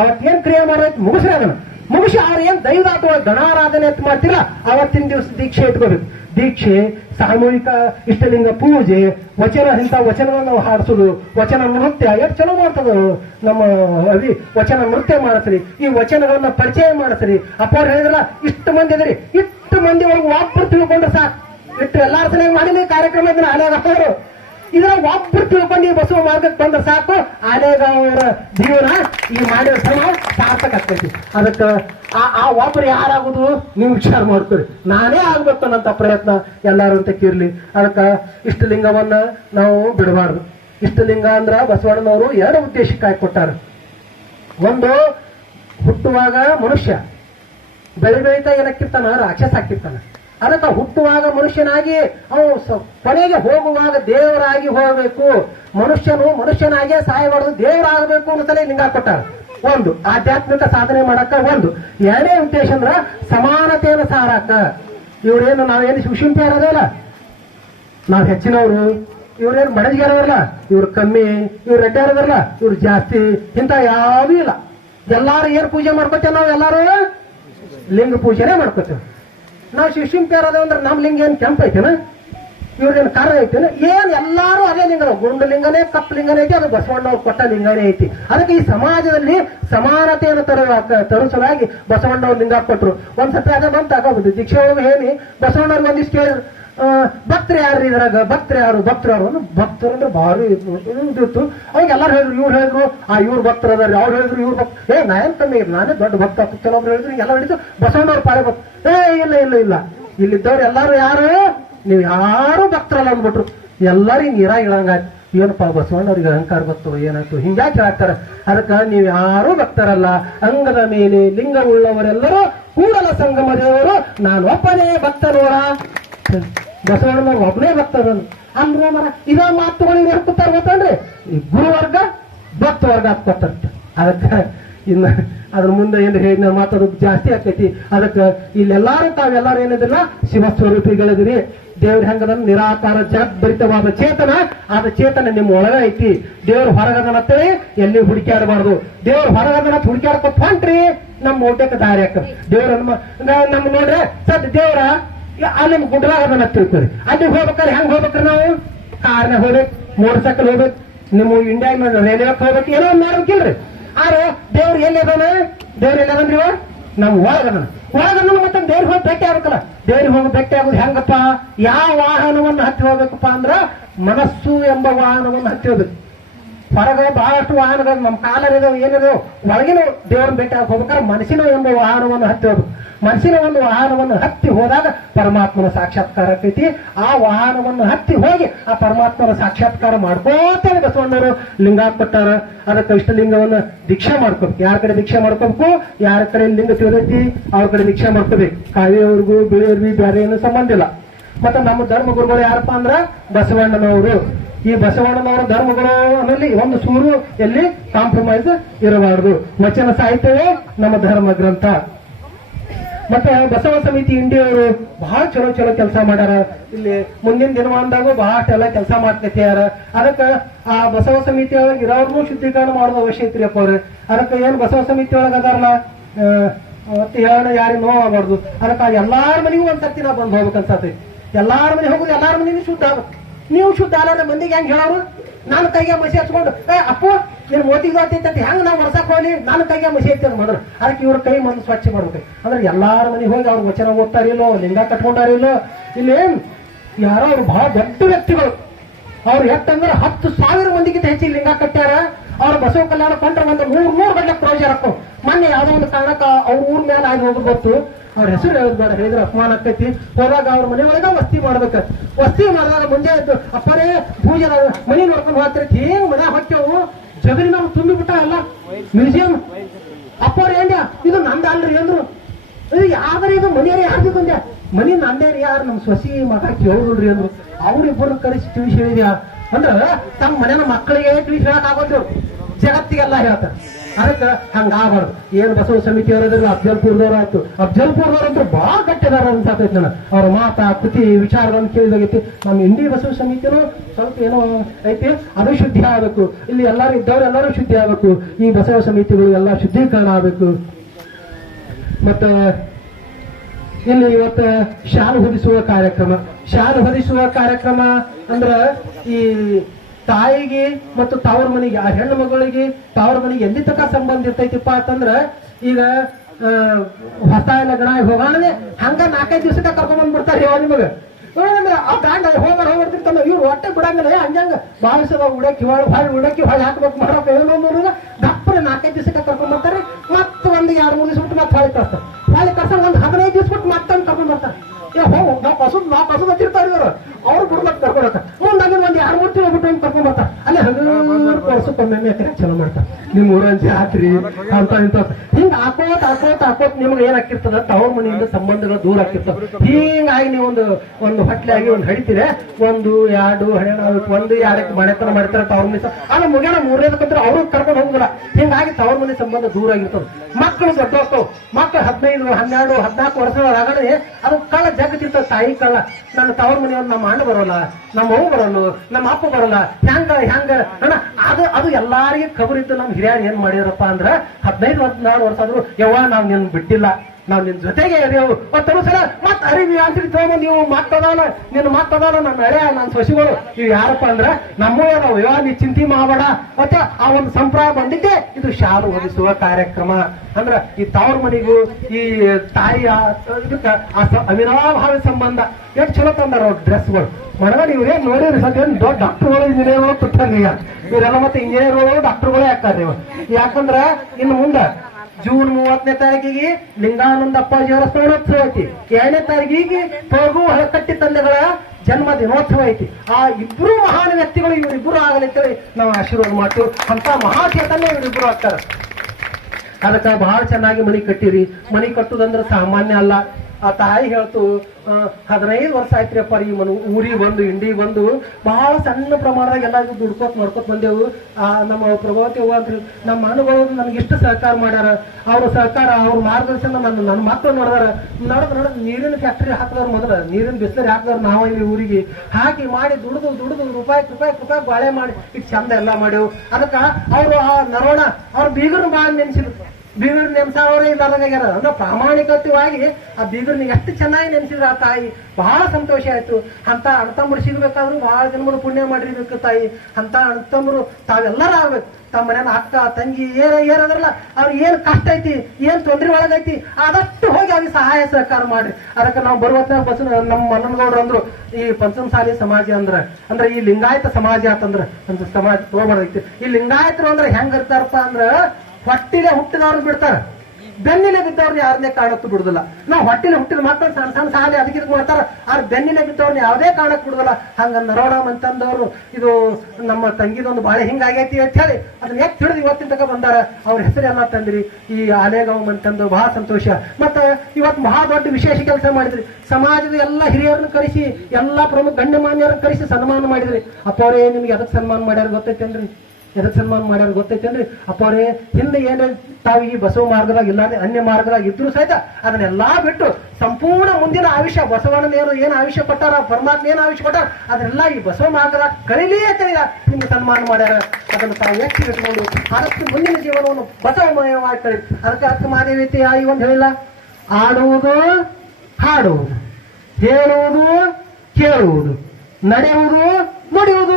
ಅವತ್ತೇನ್ ಕ್ರಿಯೆ ಮಾಡೋದು ಮುಗಿಸ್ರಿ ಅದನ್ನ. ಮುಗಿಸಿ ಅವ್ರ ಏನ್ ದೈವ ಅಥವಾ ಗಣಾರಾಧನೆ ಅಂತ ಮಾಡ್ತಿಲ್ಲ ಅವತ್ತಿನ ದಿವಸ ದೀಕ್ಷೆ ಇಟ್ಕೋಬೇಕು. ದೀಕ್ಷೆ, ಸಾಮೂಹಿಕ ಇಷ್ಟಲಿಂಗ ಪೂಜೆ, ವಚನ, ಇಂಥ ವಚನವನ್ನು ನಾವು ಹಾಡಿಸೋದು, ವಚನ ನೃತ್ಯ, ಎಷ್ಟು ಚಲೋ ಮಾಡ್ತದ ನಮ್ಮ ಅಲ್ಲಿ ವಚನ ನೃತ್ಯ ಮಾಡಿಸ್ರಿ, ಈ ವಚನಗಳನ್ನ ಪರಿಚಯ ಮಾಡಿಸ್ರಿ. ಅಪ್ಪ ಅವ್ರು ಹೇಳಿದ್ರಲ್ಲ, ಇಷ್ಟು ಮಂದಿ ಇದ್ರಿ. ಇಷ್ಟು ಮಂದಿ ಒಳಗೆ ಒಬ್ಬರು ತಿಳ್ಕೊಂಡ್ರೆ ಸಾಕು. ಇಟ್ಟು ಎಲ್ಲಾರ ಸಲ ಮಾಡಿದ ಕಾರ್ಯಕ್ರಮ ಇದನ್ನ ಹಳೆಯ ಅವರು ಒಬ್ಬರು ತಿಳ್ಕೊಂಡು ಬಸವ ಮಾರ್ಗಕ್ಕೆ ಬಂದ್ರೆ ಸಾಕು. ಆಲೇಗ ಅವರ ಜೀವನ ಈ ಮಾಡಿದ ಶ್ರಮ ಸಾರ್ಥಕ ಆಗ್ತೈತಿ. ಅದಕ್ಕೆ ಆ ಆ ಒಬ್ರು ಯಾರಾಗುದು ನೀವು ವಿಚಾರ ಮಾಡ್ತೀರಿ ನಾನೇ ಆಗ್ಬೇಕು ಅನ್ನೋಂಥ ಪ್ರಯತ್ನ ಎಲ್ಲಾರು ಅಂತ ಕೀರ್ಲಿ. ಅದಕ್ಕೆ ಇಷ್ಟಲಿಂಗವನ್ನ ನಾವು ಬಿಡಬಾರ್ದು. ಇಷ್ಟಲಿಂಗ ಅಂದ್ರ ಬಸವಣ್ಣನವರು ಎರಡು ಉದ್ದೇಶಕ್ಕಾಗಿ ಕೊಟ್ಟಾರ. ಒಂದು, ಹುಟ್ಟುವಾಗ ಮನುಷ್ಯ. ಬೆಳಿ ಬೆಳೀತಾ ಏನಕ್ಕಿರ್ತಾನ? ರಾಕ್ಷಸ ಹಾಕಿರ್ತಾನ ಅದಕ್ಕೆ ಹುಟ್ಟುವಾಗ ಮನುಷ್ಯನಾಗಿ ಅವನು ಕೊನೆಗೆ ಹೋಗುವಾಗ ದೇವರಾಗಿ ಹೋಗಬೇಕು. ಮನುಷ್ಯನು ಮನುಷ್ಯನಾಗೆ ಸಾಯಬಾರದು, ದೇವರಾಗಬೇಕು ಸಲ ಲಿಂಗ ಕೊಟ್ಟಾರ. ಒಂದು, ಆಧ್ಯಾತ್ಮಿಕ ಸಾಧನೆ ಮಾಡಕ್ಕ ಒಂದು. ಎರಡನೇ ಉದ್ದೇಶ ಅಂದ್ರ ಸಮಾನತೆಯನ್ನು ಸಾರಕ್ಕ. ಇವ್ರೇನು ನಾವೇನು ಶಿವಶಿಂಪಿ ಇರೋದಲ್ಲ ನಾವು ಹೆಚ್ಚಿನವರು. ಇವ್ರೇನು ಬಡಜಿಗಾರಲ್ಲ ಇವ್ರು ಕಮ್ಮಿ. ಇವ್ರು ರೆಡ್ಡಿಯಾರದಲ್ಲ ಇವ್ರು ಜಾಸ್ತಿ. ಇಂಥ ಯಾವೂ ಇಲ್ಲ. ಎಲ್ಲಾರು ಏನ್ ಪೂಜೆ ಮಾಡ್ಕೊತೇವೆ ನಾವು? ಎಲ್ಲಾರು ಲಿಂಗ ಪೂಜೆನೇ ಮಾಡ್ಕೋತೇವೆ. ನಾವು ಅದೇ ಅಂದ್ರೆ ನಮ್ ಲಿಂಗ ಏನ್ ಕೆಂಪ್ ಐತೇನ? ಇವ್ರೇನ್ ಕರ ಐತೇನ? ಏನ್ ಎಲ್ಲಾರು ಅದೇ ಲಿಂಗ, ಗುಂಡು ಲಿಂಗನೇ, ಕಪ್ಪು ಲಿಂಗನೇ ಐತಿ, ಅದು ಬಸವಣ್ಣವ್ರು ಕೊಟ್ಟ ಲಿಂಗನೇ ಐತಿ. ಅದಕ್ಕೆ ಈ ಸಮಾಜದಲ್ಲಿ ಸಮಾನತೆಯನ್ನು ತರುವ ತರಿಸಲಾಗಿ ಬಸವಣ್ಣವ್ರು ಲಿಂಗ ಕೊಟ್ರು. ಒಂದ್ಸತಿ ಆಗ ಬಂತ. ದೀಕ್ಷೆ ಒಳಗೆ ಹೇಳಿ ಬಸವಣ್ಣವ್ರಿಗೆ ಒಂದಿಷ್ಟು ಕೇಳಿದ್ರು. ಭಕ್ತರು ಯಾರು ಇದ್ರಾಗ? ಭಕ್ತರು ಯಾರು? ಭಕ್ತರು ಯಾರು? ಅಂದ್ರೆ ಭಕ್ತರು ಅಂದ್ರೆ ಭಾರಿ ಇದ್ದಿತ್ತು ಅವಾಗ ಎಲ್ಲಾರು ಹೇಳಿದ್ರು, ಇವ್ರು ಹೇಳಿದ್ರು, ಆ ಇವ್ರು ಭಕ್ತರು ಅದಾರ ಅವ್ರು ಹೇಳಿದ್ರು, ಇವ್ರು ಭಕ್ತ ಏ ನಾನ್ ಕಮ್ಮಿ ನಾನು ದೊಡ್ಡ ಭಕ್ತ. ಕೆಲವೊಬ್ರು ಹೇಳಿದ್ರು ಎಲ್ಲ ಹೇಳಿದ್ರು, ಬಸವಣ್ಣವ್ರ ಪಾಳೆ ಭಕ್ತ. ಏ, ಇಲ್ಲ ಇಲ್ಲ ಇಲ್ಲ. ಇಲ್ಲಿದ್ದವ್ರು ಎಲ್ಲಾರು ಯಾರು? ನೀವು ಯಾರು ಭಕ್ತರಲ್ಲ ಅಂದ್ಬಿಟ್ರು. ಎಲ್ಲರಿಗೂ ನೀರ ಇಳಂಗಾಯ್ತು. ಏನಪ್ಪ, ಬಸವಣ್ಣವ್ರಿಗೆ ಅಹಂಕಾರ ಬಂತು ಏನಾಯ್ತು? ಹಿಂಗ್ಯಾಕೆ ಹೇಳ್ತಾರೆ ಅದಕ್ಕೆ ನೀವು ಯಾರೂ ಭಕ್ತರಲ್ಲ. ಅಂಗದ ಮೇಲೆ ಲಿಂಗ ಉಳ್ಳವರೆಲ್ಲರೂ ಕೂಡಲ ಸಂಗಮ ದೇವರು. ನಾನು ಒಬ್ಬನೇ ಭಕ್ತ ಬಸವಣ್ಣನವ್ರು ಒಬ್ಬನೇ ಬರ್ತಾರ ಅಂದ್ರೆ ಮರ ಇದ ಮಾತುಗಳು ಗೊತ್ತಂದ್ರೆ ಈ ಗುರುವರ್ಗ, ಭಕ್ತ ವರ್ಗ ಹಾಕ್ಕೊತಾರ ಅದಕ್ಕೆ ಇನ್ನ ಅದ್ರ ಮುಂದೆ ಏನು ಹೇಳಿದ ಮಾತಾಡೋ ಜಾಸ್ತಿ ಆಕೈತಿ ಅದಕ್ಕೆ ಇಲ್ಲೆಲ್ಲಾರು ತಾವೆಲ್ಲಾರು ಏನಿದಿಲ್ಲ ಶಿವಸ್ವರೂಪಿಗಳಿದಿರಿ ದೇವ್ರ ಹೆಂಗದ? ನಿರಾಕಾರ ಜಗದ್ಭರಿತವಾದ ಚೇತನ. ಆದ ಚೇತನ ನಿಮ್ಮ ಒಳಗ ಐತಿ. ದೇವ್ರ ಹೊರಗದನತ್ತೇಳಿ ಎಲ್ಲಿ ಹುಡುಕ್ಯಾಡಬಾರ್ದು. ದೇವ್ರ ಹೊರಗದನ ಹುಡುಕ್ಯಾಡ್ಕೊತ ಹೊಂಟ್ರಿ, ನಮ್ಮ ಓಟಕ್ಕೆ ದಾರಿ ಹಾಕ ದೇವ್ರ ನಮ್ಮ ನೋಡ್ರೆ ಸದ್ ದೇವ್ರ ಅಲ್ಲಿ ಗುಡ್ರಾಗ ಅದನ್ನ ತಿಳ್ಕೊರಿ ಅಲ್ಲಿ ಹೋಗ್ಬೇಕಾದ್ರೆ ಹೆಂಗ್ ಹೋಗ್ಬೇಕ್ರಿ ನಾವು? ಕಾರ್ನಾಗ ಹೋಗ್ಬೇಕು ಮೋಟರ್ ಸೈಕಲ್ ಹೋಗ್ಬೇಕು, ನಿಮ್ಮ ಇಂಡಿಯಾ ರೈಲ್ವೆ ಹೋಗ್ಬೇಕು, ಏನೋ ಒಂದು ಮಾಡ್ಬೇಕಿಲ್ರಿ. ಆದ್ರೆ ದೇವ್ರ ಎಲ್ಲಿ ಅದಾನ? ದೇವ್ರ ಎಲ್ಲಿ ಅದನ್ರಿ? ನಮ್ ಒಳಗದನ ಒಳಗದ ಮತ್ತೆ ದೇವ್ರಿಗೆ ಹೋಗಿ ಭೇಟಿ ಆಗ್ಬೇಕಲ್ಲ. ದೇವ್ರಿಗೆ ಹೋಗಿ ಭೇಟಿ ಆಗೋದು ಹೆಂಗಪ್ಪ? ಯಾವ ವಾಹನವನ್ನು ಹತ್ತಿ ಹೋಗ್ಬೇಕಪ್ಪ ಅಂದ್ರ ಮನಸ್ಸು ಎಂಬ ವಾಹನವನ್ನು ಹತ್ತಿ ಹೋಗ್ಬೇಕು. ಹೊರಗೆ ಬಹಳಷ್ಟು ವಾಹನಗಳು ನಮ್ಮ ಕಾಲರ್ ಇದಾವೆ, ಏನಿದಾವೆ? ಒಳಗಿನ ದೇವರನ್ನು ಭೇಟಿ ಹೋಗ್ಬೇಕಾದ್ರೆ ಮನಸ್ಸಿನ ಎಂಬ ವಾಹನವನ್ನು ಹತ್ತಿ ಹೋಗ್ಬೇಕು. ಮನಸ್ಸಿನ ಒಂದು ವಾಹನವನ್ನು ಹತ್ತಿ ಹೋದಾಗ ಪರಮಾತ್ಮನ ಸಾಕ್ಷಾತ್ಕಾರ ಆಕೈತಿ. ಆ ವಾಹನವನ್ನು ಹತ್ತಿ ಹೋಗಿ ಆ ಪರಮಾತ್ಮನ ಸಾಕ್ಷಾತ್ಕಾರ ಮಾಡ್ಕೋತಾನೆ ಬಸವಣ್ಣವರು ಲಿಂಗ ಕೊಟ್ಟಾರ. ಅದಕ್ಕೆ ಇಷ್ಟಲಿಂಗವನ್ನು ದೀಕ್ಷೆ ಮಾಡ್ಕೋಬೇಕು. ಯಾರ ಕಡೆ ದೀಕ್ಷೆ ಮಾಡ್ಕೋಬೇಕು? ಯಾರ ಕಡೆ ಲಿಂಗ ತಿಳಿದೈತಿ? ಅವ್ರ ಕಡೆ ದೀಕ್ಷೆ ಮಾಡ್ಕೋಬೇಕು. ಕಾವಿಯವ್ರಿಗೂ ಬಿಳಿಯವ್ರಿಗೂ ಬೇರೆ ಏನು ಸಂಬಂಧ ಇಲ್ಲ. ಮತ್ತೆ ನಮ್ಮ ಧರ್ಮ ಗುರುಗಳು ಯಾರಪ್ಪ ಅಂದ್ರ ಬಸವಣ್ಣನವರು. ಈ ಬಸವಣ್ಣನವರ ಧರ್ಮಗಳು ಅನ್ನಲ್ಲಿ ಒಂದು ಸೂರು ಎಲ್ಲಿ ಕಾಂಪ್ರಮೈಸ್ ಇರಬಾರದು. ವಚನ ಸಾಹಿತ್ಯವೇ ನಮ್ಮ ಧರ್ಮ ಗ್ರಂಥ. ಮತ್ತೆ ಬಸವ ಸಮಿತಿ ಇಂಡಿಯವರು ಬಹಳ ಚಲೋ ಚಲೋ ಕೆಲಸ ಮಾಡ್ಯಾರ. ಇಲ್ಲಿ ಮುಂದಿನ ದಿನಮಾನದಾಗೂ ಬಹಳಷ್ಟು ಎಲ್ಲ ಕೆಲಸ ಮಾಡ್ತಿರ್ತಾರ ಅದಕ್ಕೆ ಆ ಬಸವ ಸಮಿತಿ ಒಳಗೆ ಇರೋರ್ನು ಶುದ್ಧೀಕರಣ ಮಾಡೋದು ಅವಶ್ಯ ಐತ್ರಿ ಅಪ್ಪ ಅವ್ರಿ. ಅದಕ್ಕೆ ಏನು ಬಸವ ಸಮಿತಿ ಒಳಗೆ ಅದಾರಲ್ಲ? ಮತ್ತೆ ಹೇಳ ಯಾರಿಗೆ ನೋವಾಗಬಾರ್ದು ಅದಕ್ಕೆ ಎಲ್ಲಾರ ಮನೆಗೂ ಒಂದ್ಸತಿ ನಾವು ಬಂದು ಹೋಗ್ಬೇಕನ್ಸತಿ ಎಲ್ಲಾರ ಮನೆ ಹೋಗುದು ಎಲ್ಲಾರ ಮನೆಗೂ ಶುದ್ಧ ಆಗ್ಬೇಕು. ನೀವು ಶುದ್ಧ ಅಲ್ಲ ಮಂದಿಗೆ ಹೆಂಗ್ ಹೇಳೋರು? ನಾನು ಕೈಗೆ ಮಸಿ ಹಚ್ಕೊಂಡು, ಏ, ಅಪ್ಪು, ನೀನ್ ಮೋತಿಗೆ ಅಂತ ಹೆಂಗ್ ನಾವು ಹೊಡ್ಸಕ್ ಹೋಗ್ಲಿ? ನಾನು ಕೈಗೆ ಮಸಿ ಐತೆ ಅಂತ ಮಾಡಿದ್ರು ಅದಕ್ಕೆ ಇವ್ರ ಕೈ ಮಂದು ಸ್ವಚ್ಛ ಮಾಡ್ಬೇಕು. ಅಂದ್ರೆ ಎಲ್ಲಾರ ಮನೆಗೆ ಹೋಗಿ ಅವ್ರ ವಚನ ಓದ್ತಾರಿಲ್ಲೋ ಲಿಂಗ ಕಟ್ಕೊಂಡಾರಿಲ್ಲೋ ಇಲ್ಲಿ ಯಾರೋ ಅವ್ರು ಬಹಳ ದೊಡ್ಡ ವ್ಯಕ್ತಿಗಳು. ಅವ್ರು ಎತ್ತಂದ್ರೆ ಹತ್ತು ಸಾವಿರ ಮಂದಿಗಿಂತ ಹೆಚ್ಚಿಗೆ ಲಿಂಗ ಕಟ್ಟ್ಯಾರ. ಅವ್ರ ಬಸವ ಕಲ್ಯಾಣ ಕಂಡ್ರೆ ಒಂದು ಮೂರ್ ಮೂರ್ ಗಂಟೆ ಪ್ರಯೋಜನ ಮೊನ್ನೆ ಯಾವ್ದೋ ಒಂದು ಕಾರಣಕ್ಕ ಅವ್ರ ಊರ್ ಮೇಲೆ ಆಗಿ ಹೋಗೋದು ಗೊತ್ತು. ಅವ್ರ ಹೆಸರು ಹೇಳೋದು ಬೇಡ ಹೇಳಿದ್ರೆ ಅಪಮಾನ ಆಕೈತಿ ಹೋದಾಗ ಅವ್ರ ಮನೆ ವಸ್ತಿ ಮಾಡ್ಬೇಕ. ವಸ್ತಿ ಮಾಡಿದಾಗ ಮುಂಜೆ ಎದ್ದು, ಅಪ್ಪರೇ ಪೂಜೆ ಮನಿ ನೋಡ್ಕೊಂಡು ಹೋಗ್ತಿರ್ತಿ ಹಿಂಗ್ ಮನೆ ಹೊಟ್ಟೆವು ಜಗಲಿ ನಾವು ತುಂಬಿ ಬಿಟ್ಟ ಅಲ್ಲ ಮ್ಯೂಸಿಯಂ? ಅಪ್ಪವ್ರ ಏನ್ಯ ಇದು ನಂದ ಅಲ್ರಿ ಅಂದ್ರು. ಇದು ಯಾವ್ದಾರ ಇದು? ಮನೆಯವ್ರ ಯಾರ್ದು ತಂದೆ ಮನಿ ನಂದೇರಿ ಯಾರು? ನಮ್ಮ ಸೊಸಿ ಮಗ ಕೇಳ್ರಿ ಅಂದ್ರು. ಅವ್ರಿಬ್ಬರು ಕರೆಸಿ ತಿಳಿಸಿ ಹೇಳಿದ್ಯಾ? ಅಂದ್ರ ತಮ್ಮ ಮನೆಯ ಮಕ್ಕಳಿಗೆ ತಿಳಿಸಿ ಹೇಳಕ್ ಆಗೋದು ಜಗತ್ತಿಗೆಲ್ಲ ಹೇಳ್ತಾರೆ. ಅದಕ್ಕೆ ಹಂಗ ಆಗಬಾರ್ದು. ಏನು ಬಸವ ಸಮಿತಿ ಅವರದ್ರಲ್ಲ ಅಫ್ಜಲ್ಪುರ್ದವ್ರ ಆಯ್ತು. ಅಫ್ಜಲ್ಪುರ್ದವ್ರಂತೂ ಭಾಳ ಬಹಳ ಅಂತ ಅನ್ಸಾತೈತಿ ನಾನು ಅವ್ರ ಮಾತಾ, ಕೃತಿ, ವಿಚಾರಗಳನ್ನು ಕೇಳಿದಾಗೈತಿ. ನಮ್ಮ ಹಿಂದಿ ಬಸವ ಸಮಿತಿನೂ ಸ್ವಲ್ಪ ಏನೋ ಐತಿ, ಅದು ಶುದ್ಧಿ ಆಗಬೇಕು. ಇಲ್ಲಿ ಎಲ್ಲರೂ ಇದ್ದವ್ರು ಎಲ್ಲರೂ ಶುದ್ಧಿ ಆಗಬೇಕು. ಈ ಬಸವ ಸಮಿತಿಗಳು ಎಲ್ಲ ಶುದ್ಧೀಕರಣ ಆಗಬೇಕು. ಮತ್ತ ಇಲ್ಲಿ ಇವತ್ತು ಶಾಲು ಹೊದಿಸುವ ಕಾರ್ಯಕ್ರಮ. ಶಾಲು ಹೊದಿಸುವ ಕಾರ್ಯಕ್ರಮ ಅಂದ್ರ ಈ ತಾಯಿಗೆ ಮತ್ತು ತವರ ಮನೆಗೆ, ಆ ಹೆಣ್ಣು ಮಗಳಿಗೆ ತವರ ಮನೆಗೆ ಎಲ್ಲಿ ತಕ ಸಂಬಂಧ ಇರ್ತೈತಿಪ್ಪ ಅಂತಂದ್ರ, ಈಗ ಹೊಸ ಎಲ್ಲ ಗಣ ಹೋಗೋಣವೆ ಹಂಗ ನಾಲ್ಕೈದು ದಿವಸಕ್ಕೆ ಕರ್ಕೊಂಡ್ ಬಂದ್ಬಿಡ್ತಾರೆ ಯಾವ ನಿಮಗ. ಆ ಕಾಂಡ ಹೋಗಾರ ಹೋಗ್ತಿರ್ತಾನ ಇವ್ರು ಹೊಟ್ಟೆ ಬಿಡಂಗಿಲ್ಲ ಹಂಗಂಗ ಬಾವಿಸದ, ಉಡಕ್ಕಿ ಹೊಳ್ ಹೊಳ್, ಉಡಕ್ಕಿ ಹೊಳ್ ಹಾಕ್ಬೇಕು ಮಾಡಕ್ ಏನೋ ದಪ್ಪರ ನಾಲ್ಕೈದು ದಿವಸಕ್ಕೆ ಕರ್ಕೊಂಡ್ ಬರ್ತಾರೆ, ಮತ್ತೆ ಒಂದು ಎರಡು ಮೂರು ದಿವಸ ಬಿಟ್ಟು ಮತ್ತೆ ಹೊಳಿ ಕರ್ತಾರೆ ಹೊಳಿ ಕಳ್ಸ ಒಂದು ಹದಿನೈದು ದಿವಸ ಬಿಟ್ಟು ಮತ್ತೊಂದು ಕರ್ಕೊಂಡ್ ಬರ್ತಾರೆ. ಏ, ಹೋಗ್ ನಾ ಕಸದ್ ನಾ ಕಸದ್ ಹಚ್ಚಿರ್ತಾರೆ ಇವರು ಅವ್ರು ಬಿಡ್ಲಕ್ ಕರ್ಕೊಳಕ ಮುಂದಾಗಿ ಒಂದ್ ಎರಡು ಮೂರು ತಿಂಗಳು ಬಿಟ್ಟು ಒಂದು ಕರ್ಕೊಂಡ್ ಬರ್ತಾರೆ ಅಲ್ಲಿ ಹಂಗ ಎಕರೆ ಚಲೋ ಮಾಡ್ತಾರೆ. ನಿಮ್ ಊರಂಜಿ ಹಾಕ್ರಿ ಅಂತ ಇಂತ ಹಿಂಗ ಹಾಕೋತ್ ಹಾಕೋತ್ ಹಾಕೋತ್ ನಿಮ್ಗೆ ಏನ್ ಹಾಕಿರ್ತದ ತವ್ರ ಮನೆಯಿಂದ ಸಂಬಂಧಗಳು ದೂರ ಹಾಕಿರ್ತಾವ ಹಿಂಗಾಗಿ ನೀವು ಒಂದು ಒಂದು ಹೊಟ್ಲೆ ಆಗಿ ಒಂದು ಹಡಿತೀರ. ಒಂದು, ಎರಡು ಹಣ ಒಂದು, ಎರಡಕ್ಕೆ ಮನೆತನ ಮಾಡ್ತಾರೆ ತವ್ರ ಮನೆ ಆದ್ರೆ ಮುಗಿಯೋಣ ಮೂರನೇದಕ್ಕಂದ್ರೆ ಅವ್ರು ಕರ್ಕೊಂಡು ಹೋಗುದಿಲ್ಲ. ಹಿಂಗಾಗಿ ತವ್ರ ಮನೆ ಸಂಬಂಧ ದೂರ ಆಗಿರ್ತದೆ. ಮಕ್ಕಳು ದೊಡ್ಡ ಮಕ್ಕಳು ಹದಿನೈದು, ಹನ್ನೆರಡು, ಹದಿನಾಲ್ಕು ವರ್ಷದೊಳಗಡೆ ಅದು ಕಳ್ಳ ಜಗತ್ತಿರ್ತದೆ ತಾಯಿ ಕಳ್ಳ. ನನ್ನ ತವ್ರ ಮನೆಯವ್ರು ನಮ್ಮ ಅಣ್ಣ ಬರೋಲ್ಲ, ನಮ್ಮ ಅವು ಬರೋಲ್ಲ, ನಮ್ಮ ಅಪ್ಪ ಬರೋಲ್ಲ, ಹೆಂಗ ಹೆಂಗ, ಅಣ್ಣ, ಅದು ಅದು ಎಲ್ಲಾರಿಗೆ ಖಬರ್ ಇದ್ದು ನಮ್ ಹಿರಿಯರು ಏನ್ ಮಾಡಿದ್ರಪ್ಪ ಅಂದ್ರ ಹದಿನೈದು, ಹದಿನಾರು ವರ್ಷ ಆದ್ರೂ ಯವ್ವ ನಾವ್ ನಿನ್ ಬಿಟ್ಟಿಲ್ಲ. ನಾವು ನಿನ್ನ ಜೊತೆಗೆ ಇದೇವು. ಮತ್ತೊಂದು ಸಲ ಮತ್ತೆ ಅರಿವಿ ಅಂತ ತಗೊಂಡು ನೀವು ಮತ್ತದಾನ ನಿನ್ನ ಮತ್ತದಾನ ನನ್ನ ಹಳೆ ನನ್ನ ಸೊಸಿಗಳು. ಇವು ಯಾರಪ್ಪ ಅಂದ್ರ ನಮ್ಮ ಅದಾವ ಯಾವ ನೀ ಚಿಂತೆ ಮಾಡಬೇಡ ಮತ್ತೆ ಆ ಒಂದು ಸಂಪ್ರದಾಯ ಬಂದಿದ್ದೆ ಇದು ಶಾಲು ಹೊದಿಸುವ ಕಾರ್ಯಕ್ರಮ. ಅಂದ್ರ ಈ ತವ್ರ ಮನೆಗೂ ಈ ತಾಯಿಯ, ಇದಕ್ಕೆ ಆ ಅವಿನಾಭಾವಿ ಸಂಬಂಧ. ಎಷ್ಟು ಚಲೋ ತಂದಾರ ಅವ್ರ ಡ್ರೆಸ್ಗಳು. ಮನಗ ನೀವು ನೋಡಿರಿ ಸದ್ಯ ಏನ್ ದೊಡ್ಡ ಡಾಕ್ಟರ್ಗಳು ಇಂಜಿನಿಯರ್ಗಳು ಕೊಟ್ಟಂಗ ಇವರೆಲ್ಲ ಮತ್ತೆ ಇಂಜಿನಿಯರ್ಗಳು ಡಾಕ್ಟರ್ಗಳೇ ಆಗ್ತಾರೆ ನೀವು ಯಾಕಂದ್ರ ಇನ್ನು ಮುಂದ ಜೂನ್ ಮೂವತ್ತನೇ ತಾರೀಕಿಗೆ ಲಿಂಗಾನಂದ ಅಪ್ಪಾಜಿಯವರ ಸ್ಮರಣೋತ್ಸವ ಐತಿ. ಏಳನೇ ತಾರೀಕಿಗೆ ಪಗು ಹಳಕಟ್ಟಿ ತಂದೆಗಳ ಜನ್ಮ ದಿನೋತ್ಸವ ಐತಿ. ಆ ಇಬ್ರು ಮಹಾನ್ ವ್ಯಕ್ತಿಗಳು ಇವರಿಬ್ರು ಆಗಲಿ ಅಂತೇಳಿ ನಾವು ಆಶೀರ್ವಾದ ಮಾಡ್ತೀವಿ. ಅಂತ ಮಹಾ ಚೇತನ್ಯ ಇವರಿಬ್ರು ಆಗ್ತಾರೆ. ಅದಕ್ಕ ಬಹಳ ಚೆನ್ನಾಗಿ ಮನಿ ಕಟ್ಟಿರಿ. ಮನಿ ಕಟ್ಟುದಂದ್ರೆ ಸಾಮಾನ್ಯ ಅಲ್ಲ. ಆ ತಾಯಿ ಹೇಳ್ತು ಹದಿನೈದು ವರ್ಷ ಆಯ್ತ್ರಿಯಪ್ಪ ಈ ಮನು, ಊರಿಗೆ ಬಂದು ಇಂಡಿಗೆ ಬಂದು, ಬಹಳ ಸಣ್ಣ ಪ್ರಮಾಣದಾಗ ಎಲ್ಲ ದುಡ್ಕೋತ್ ಮಾಡ್ಕೋತ ಬಂದೆವು. ಆ, ನಮ್ಮ ಪ್ರಭಾವತಿ ಅವ್ವ ನಮ್ಮ ಅನುಭವ ನನಗೆ ಇಷ್ಟು ಸಹಕಾರ ಮಾಡ್ಯಾರ. ಅವ್ರ ಸಹಕಾರ, ಅವ್ರ ಮಾರ್ಗದರ್ಶನ ನನ್ನ ನನ್ನ ಮಕ್ಕಳು ನೋಡಿದಾರ. ನಡೆದ್ ನಡೆದ್ ನೀರಿನ ಫ್ಯಾಕ್ಟ್ರಿ ಹಾಕಿದವ್ರು ಮೊದಲ, ನೀರಿನ ಬಿಸಿಲರಿ ಹಾಕಿದವ್ರು ನಾವು ಇಲ್ಲಿ ಊರಿಗೆ. ಹಾಕಿ ಮಾಡಿ ದುಡಿದು ದುಡಿದು, ರೂಪಾಯಿ ರೂಪಾಯಿ ರೂಪಾಯಿ ಬಾಳೆ ಮಾಡಿ ಇಟ್ಟು ಚಂದ ಎಲ್ಲ ಮಾಡ್ಯವು. ಅದಕ್ಕೆ ಅವರು ಆ ನರೋಣ ಅವ್ರ ಬೀಗರು ಭಾಳ ನೆನ್ಸಿದ್ರು. ಬೀಗರ್ ನೆನ್ಸಾವ್ರೆ ಇಲ್ಲಾರ್ದಾಗ್ಯಾರ ಅಂದ್ರೆ ಪ್ರಾಮಾಣಿಕವಾಗಿ ಆ ಬೀಗರ್ನಿಗೆ ಎಷ್ಟು ಚೆನ್ನಾಗಿ ನೆನ್ಸಿದ್ರು ಆ ತಾಯಿ. ಬಹಳ ಸಂತೋಷ ಆಯ್ತು. ಅಂತ ಅಣ್ತಂಬರು ಸಿಗ್ಬೇಕಾದ್ರು ಬಹಳ ಜನ್ಮರು ಪುಣ್ಯ ಮಾಡಿರ್ಬೇಕು ತಾಯಿ. ಅಂತ ಅಣ್ತಂಬರು ತಾವೆಲ್ಲರೂ ಆಗ್ಬೇಕು. ತಮ್ಮ ಮನೇನ ಅಕ್ಕ, ತಂಗಿ ಏನ ಏನಾದ್ರಲ್ಲ ಅವ್ರಿಗೆ ಏನ್ ಕಷ್ಟ ಐತಿ, ಏನ್ ತೊಂದ್ರೆ ಒಳಗೈತಿ, ಆದಷ್ಟು ಹೋಗಿ ಅವ್ರಿಗೆ ಸಹಾಯ, ಸಹಕಾರ ಮಾಡ್ರಿ. ಅದಕ್ಕೆ ನಾವು ಬರುವತ್ತ ಬಸ್ ನಮ್ಮ ಮನ್ನನಗೌಡ್ರು ಅಂದ್ರು, ಈ ಪಂಚಮಸಾಲಿ ಸಮಾಜ ಅಂದ್ರ, ಅಂದ್ರೆ ಈ ಲಿಂಗಾಯತ ಸಮಾಜ ಆತಂದ್ರ ಒಂದು ಸಮಾಜ ತಗೋಬಾರ್ದೈತಿ ಈ ಲಿಂಗಾಯತರು ಅಂದ್ರೆ ಹೆಂಗ್ ಇರ್ತಾರಪ್ಪ ಅಂದ್ರ ಹೊಟ್ಟಿಲೆ ಹುಟ್ಟಿದವ್ರನ್ನ ಬಿಡ್ತಾರ. ಬೆನ್ನಿನ ಬಿದ್ದವ್ರನ್ನ ಯಾರನ್ನೇ ಕಾಣತ್ತು ಬಿಡುದಿಲ್ಲ. ನಾವು ಹೊಟ್ಟಿನ ಹುಟ್ಟಿದ ಮಾತ್ರ ಸಣ್ಣ ಸಣ್ಣ ಸಾಲಿ ಅದಕ್ಕೆ ಮಾಡ್ತಾರ. ಆದ್ರೆ ಬೆನ್ನಿನ ಬಿದ್ದವ್ರನ್ನ ಯಾವುದೇ ಕಾಣಕ್ ಬಿಡುದಿಲ್ಲ. ಹಂಗ ನರೋಣಮ್ ಅಂತಂದವರು, ಇದು ನಮ್ಮ ತಂಗಿದೊಂದು ಬಾಳೆ ಹಿಂಗಾಗೈತಿ ಅಂತ ಹೇಳಿ ಅದನ್ನ ಯಾಕೆ ತಿಳಿದು ಇವತ್ತಿನ ತನಕ ಬಂದಾರ. ಅವ್ರ ಹೆಸರೆಲ್ಲ ತಂದ್ರಿ? ಈ ಆಲೇಗಾವ್ ಅಂತಂದು ಬಹಳ ಸಂತೋಷ. ಮತ್ತ ಇವತ್ತು ಮಹಾ ದೊಡ್ಡ ವಿಶೇಷ ಕೆಲಸ ಮಾಡಿದ್ರಿ. ಸಮಾಜದ ಎಲ್ಲ ಹಿರಿಯರನ್ನ ಕರೆಸಿ, ಎಲ್ಲಾ ಪ್ರಮುಖ ಗಣ್ಯಮಾನ್ಯರನ್ನ ಕರೆಸಿ ಸನ್ಮಾನ ಮಾಡಿದ್ರಿ. ಅಪ್ಪ ಅವರೇ ನಿಮ್ಗೆ ಅದಕ್ಕೆ ಸನ್ಮಾನ ಮಾಡ್ಯಾರ ಗೊತ್ತೈತೇನ್ರಿ? ಎದಕ್ ಸನ್ಮಾನ ಮಾಡ್ಯಾರ ಗೊತ್ತೈತೇನ್ರಿ? ಅಪ್ಪ ಅವರೇ, ಹಿಂದೆ ಏನೇ ತಾವು ಈ ಬಸವ ಮಾರ್ಗದಾಗ ಇಲ್ಲಾಂದ್ರೆ ಅನ್ಯ ಮಾರ್ಗದಾಗ ಇದ್ರು ಸಹಿತ ಅದನ್ನೆಲ್ಲಾ ಬಿಟ್ಟು ಸಂಪೂರ್ಣ ಮುಂದಿನ ಆಯುಷ್ಯ ಬಸವಣ್ಣನ ಏನು ಆವಿಷ್ಯ ಪಟ್ಟಾರ, ಪರಮಾತ್ಮ ಏನು ಆಯುಷ್ಯ ಪಟ್ಟಾರ, ಅದನ್ನೆಲ್ಲ ಈ ಬಸವ ಮಾರ್ಗದಾಗ ಕಳಿಲೇ ಅಂತೇಳಿ ನಿಮ್ಗೆ ಸನ್ಮಾನ ಮಾಡ್ಯಾರ. ಅದನ್ನು ತಾವು ಎಚ್ಚಿ ಇಟ್ಕೊಂಡು ಅದಕ್ಕೆ ಮುಂದಿನ ಜೀವನವನ್ನು ಬಸವಮಯವಾಗಿ ಕಳಿ ಅದಕ್ಕೆ ಅರ್ಥ ಮಾದೇವಿತೆ ಆಯಿ ಒಂದು ಹೇಳಿಲ್ಲ? ಆಡುವುದು, ಹಾಡುವುದು, ಹೇಳುವುದು, ಕೇಳುವುದು, ನಡೆಯುವುದು, ನುಡಿಯುವುದು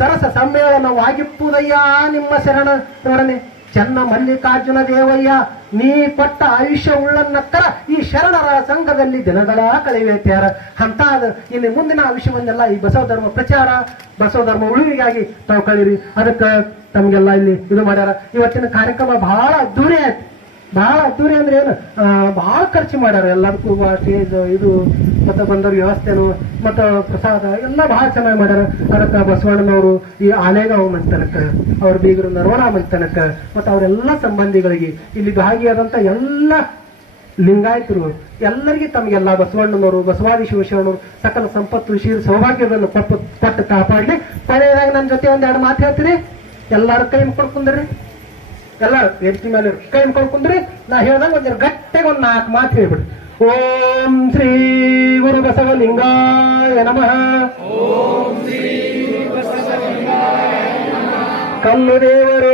ಸರಸ ಸಮ್ಮೇಳನವಾಗಿಪ್ಪುದಯ್ಯ ನಿಮ್ಮ ಶರಣ. ನೋಡನೆ ಚೆನ್ನ ಮಲ್ಲಿಕಾರ್ಜುನ ದೇವಯ್ಯ, ನೀ ಪಟ್ಟ ಆಯುಷ್ಯ ಉಳ್ಳನ್ನಕ್ಕರ ಈ ಶರಣರ ಸಂಘದಲ್ಲಿ ದಿನಗಳ ಕಳೆಯುತ್ತಾರ ಅಂತ ಇಲ್ಲಿ ಮುಂದಿನ ಆಯುಷ್ಯವನ್ನೆಲ್ಲ ಈ ಬಸವ ಧರ್ಮ ಪ್ರಚಾರ ಬಸವ ಧರ್ಮ ಉಳಿವಿಗಾಗಿ ತಾವು ಕಳೀರಿ ಅದಕ್ಕೆ ತಮಗೆಲ್ಲ ಇಲ್ಲಿ ಇದು ಮಾಡ್ಯಾರ. ಇವತ್ತಿನ ಕಾರ್ಯಕ್ರಮ ಬಹಳ ಅದ್ದೂರಿ ಆಯ್ತು ಬಹಳ ಅದ್ದೂರಿ ಅಂದ್ರೆ ಏನು ಬಹಳ ಖರ್ಚು ಮಾಡ್ಯಾರ ಎಲ್ಲದಕ್ಕೂ ಸ್ಟೇಜ್, ಇದು, ಮತ್ತೆ ಬಂದವ್ರ ವ್ಯವಸ್ಥೆನು, ಮತ್ತೆ ಪ್ರಸಾದ, ಎಲ್ಲ ಬಹಳ ಚೆನ್ನಾಗಿ ಮಾಡ್ಯಾರ. ಅದಕ್ಕೆ ಬಸವಣ್ಣನವರು ಈ ಆಲೇಗಾವ್ ಮಂತನಕ ಅವ್ರ ಬೀಗರು ನರೋಣ ಮಂತನಕ ಮತ್ತೆ ಅವರೆಲ್ಲ ಸಂಬಂಧಿಗಳಿಗೆ ಇಲ್ಲಿ ಭಾಗಿಯಾದಂತ ಎಲ್ಲ ಲಿಂಗಾಯತರು, ಎಲ್ಲರಿಗೆ ತಮಗೆಲ್ಲ ಬಸವಣ್ಣನವರು, ಬಸವಾದಿ ಶಿವಶರಣರು ಸಕಲ ಸಂಪತ್ತು ಶೀರ್ ಸೌಭಾಗ್ಯವನ್ನು ಕೊಟ್ಟು ಕೊಟ್ಟು ಕಾಪಾಡ್ಲಿ. ಕೊನೆಯದಾಗಿ ನನ್ನ ಜೊತೆ ಒಂದೆರಡು ಮಾತು ಹೇಳ್ತೀರಿ? ಎಲ್ಲಾರು ಕೈ ಮುಕ್ಕೊಂಡು ಕುಂದ್ರಿ. ಎಲ್ಲ ವೇದಿಕೆ ಮೇಲೆ. ಕೈ ಕುಂದ್ರಿ ನಾ ಹೇಳ್ದಂಗ ಒಂದ್ ಗಟ್ಟೆಗೆ ಒಂದ್ ನಾಲ್ಕು ಮಾತು ಹೇಳ್ಬಿಡಿ. ಓಂ ಶ್ರೀ ಗುರು ಬಸವಲಿಂಗಾಯ ನಮಃ. ಕಲ್ಲು ದೇವರು.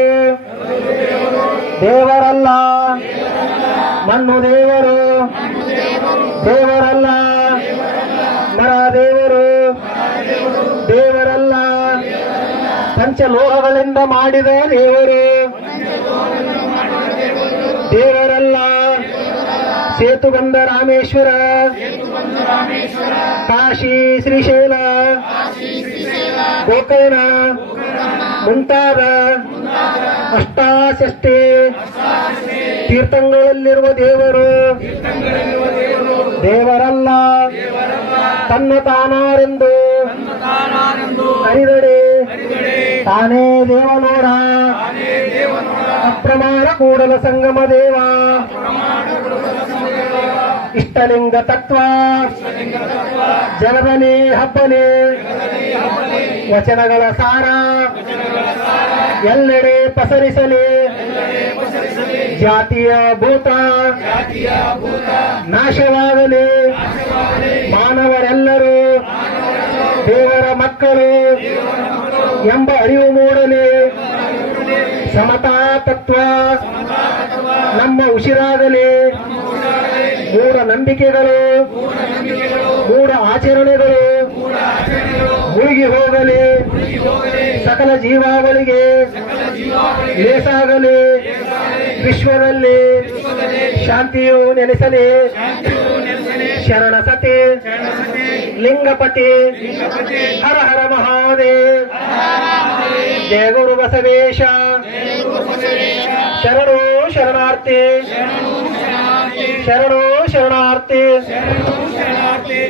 ದೇವರಲ್ಲ. ಮಣ್ಣು ದೇವರು. ದೇವರಲ್ಲ. ಮರ ದೇವರು. ದೇವರಲ್ಲ. ಪಂಚಲೋಹಗಳಿಂದ ಮಾಡಿದ ದೇವರು. ದೇವರಲ್ಲ. ಸೇತುಗಂಧ ರಾಮೇಶ್ವರ. ಕಾಶಿ ಶ್ರೀಶೈಲ. ಗೋಕರ್ಣ. ಮುಂತಾದ ಅಷ್ಟಾಶಷ್ಟಿ ತೀರ್ಥಗಳಲ್ಲಿರುವ ದೇವರು. ದೇವರಲ್ಲ. ತನ್ನ ತಾನಾರೆಂದು ಅರಿದಡೆ. ತಾನೇ ದೇವನೋಡ. ಅಪ್ರಮಾಣ ಕೂಡಲ ಸಂಗಮ ದೇವ. ಇಷ್ಟಲಿಂಗ ತತ್ವ. ಜನರನೆ ಹಬ್ಬನೆ ವಚನಗಳ ಸಾರ. ಎಲ್ಲೆಡೆ ಪಸರಿಸಲಿ. ಜಾತಿಯ ಭೂತ. ನಾಶವಾಗಲಿ. ನಂಬಿಕೆಗಳು ಮೂಢ ಆಚರಣೆಗಳು ಮುಳುಗಿ ಹೋಗಲಿ ಸಕಲ ಜೀವಾವಳಿಗೆ ಲೇಸಾಗಲಿ ವಿಶ್ವದಲ್ಲಿ ಶಾಂತಿಯು ನೆಲೆಸಲಿ ಶರಣ ಸತಿ ಲಿಂಗಪತಿ ಹರ ಹರ ಮಹಾದೇವ್ ಜಯ ಗುರು ಬಸವೇಶ ಶರಣು ಶರಣಾರ್ಥಿ ಶರಣು ಶರಣಾರ್ಥಿ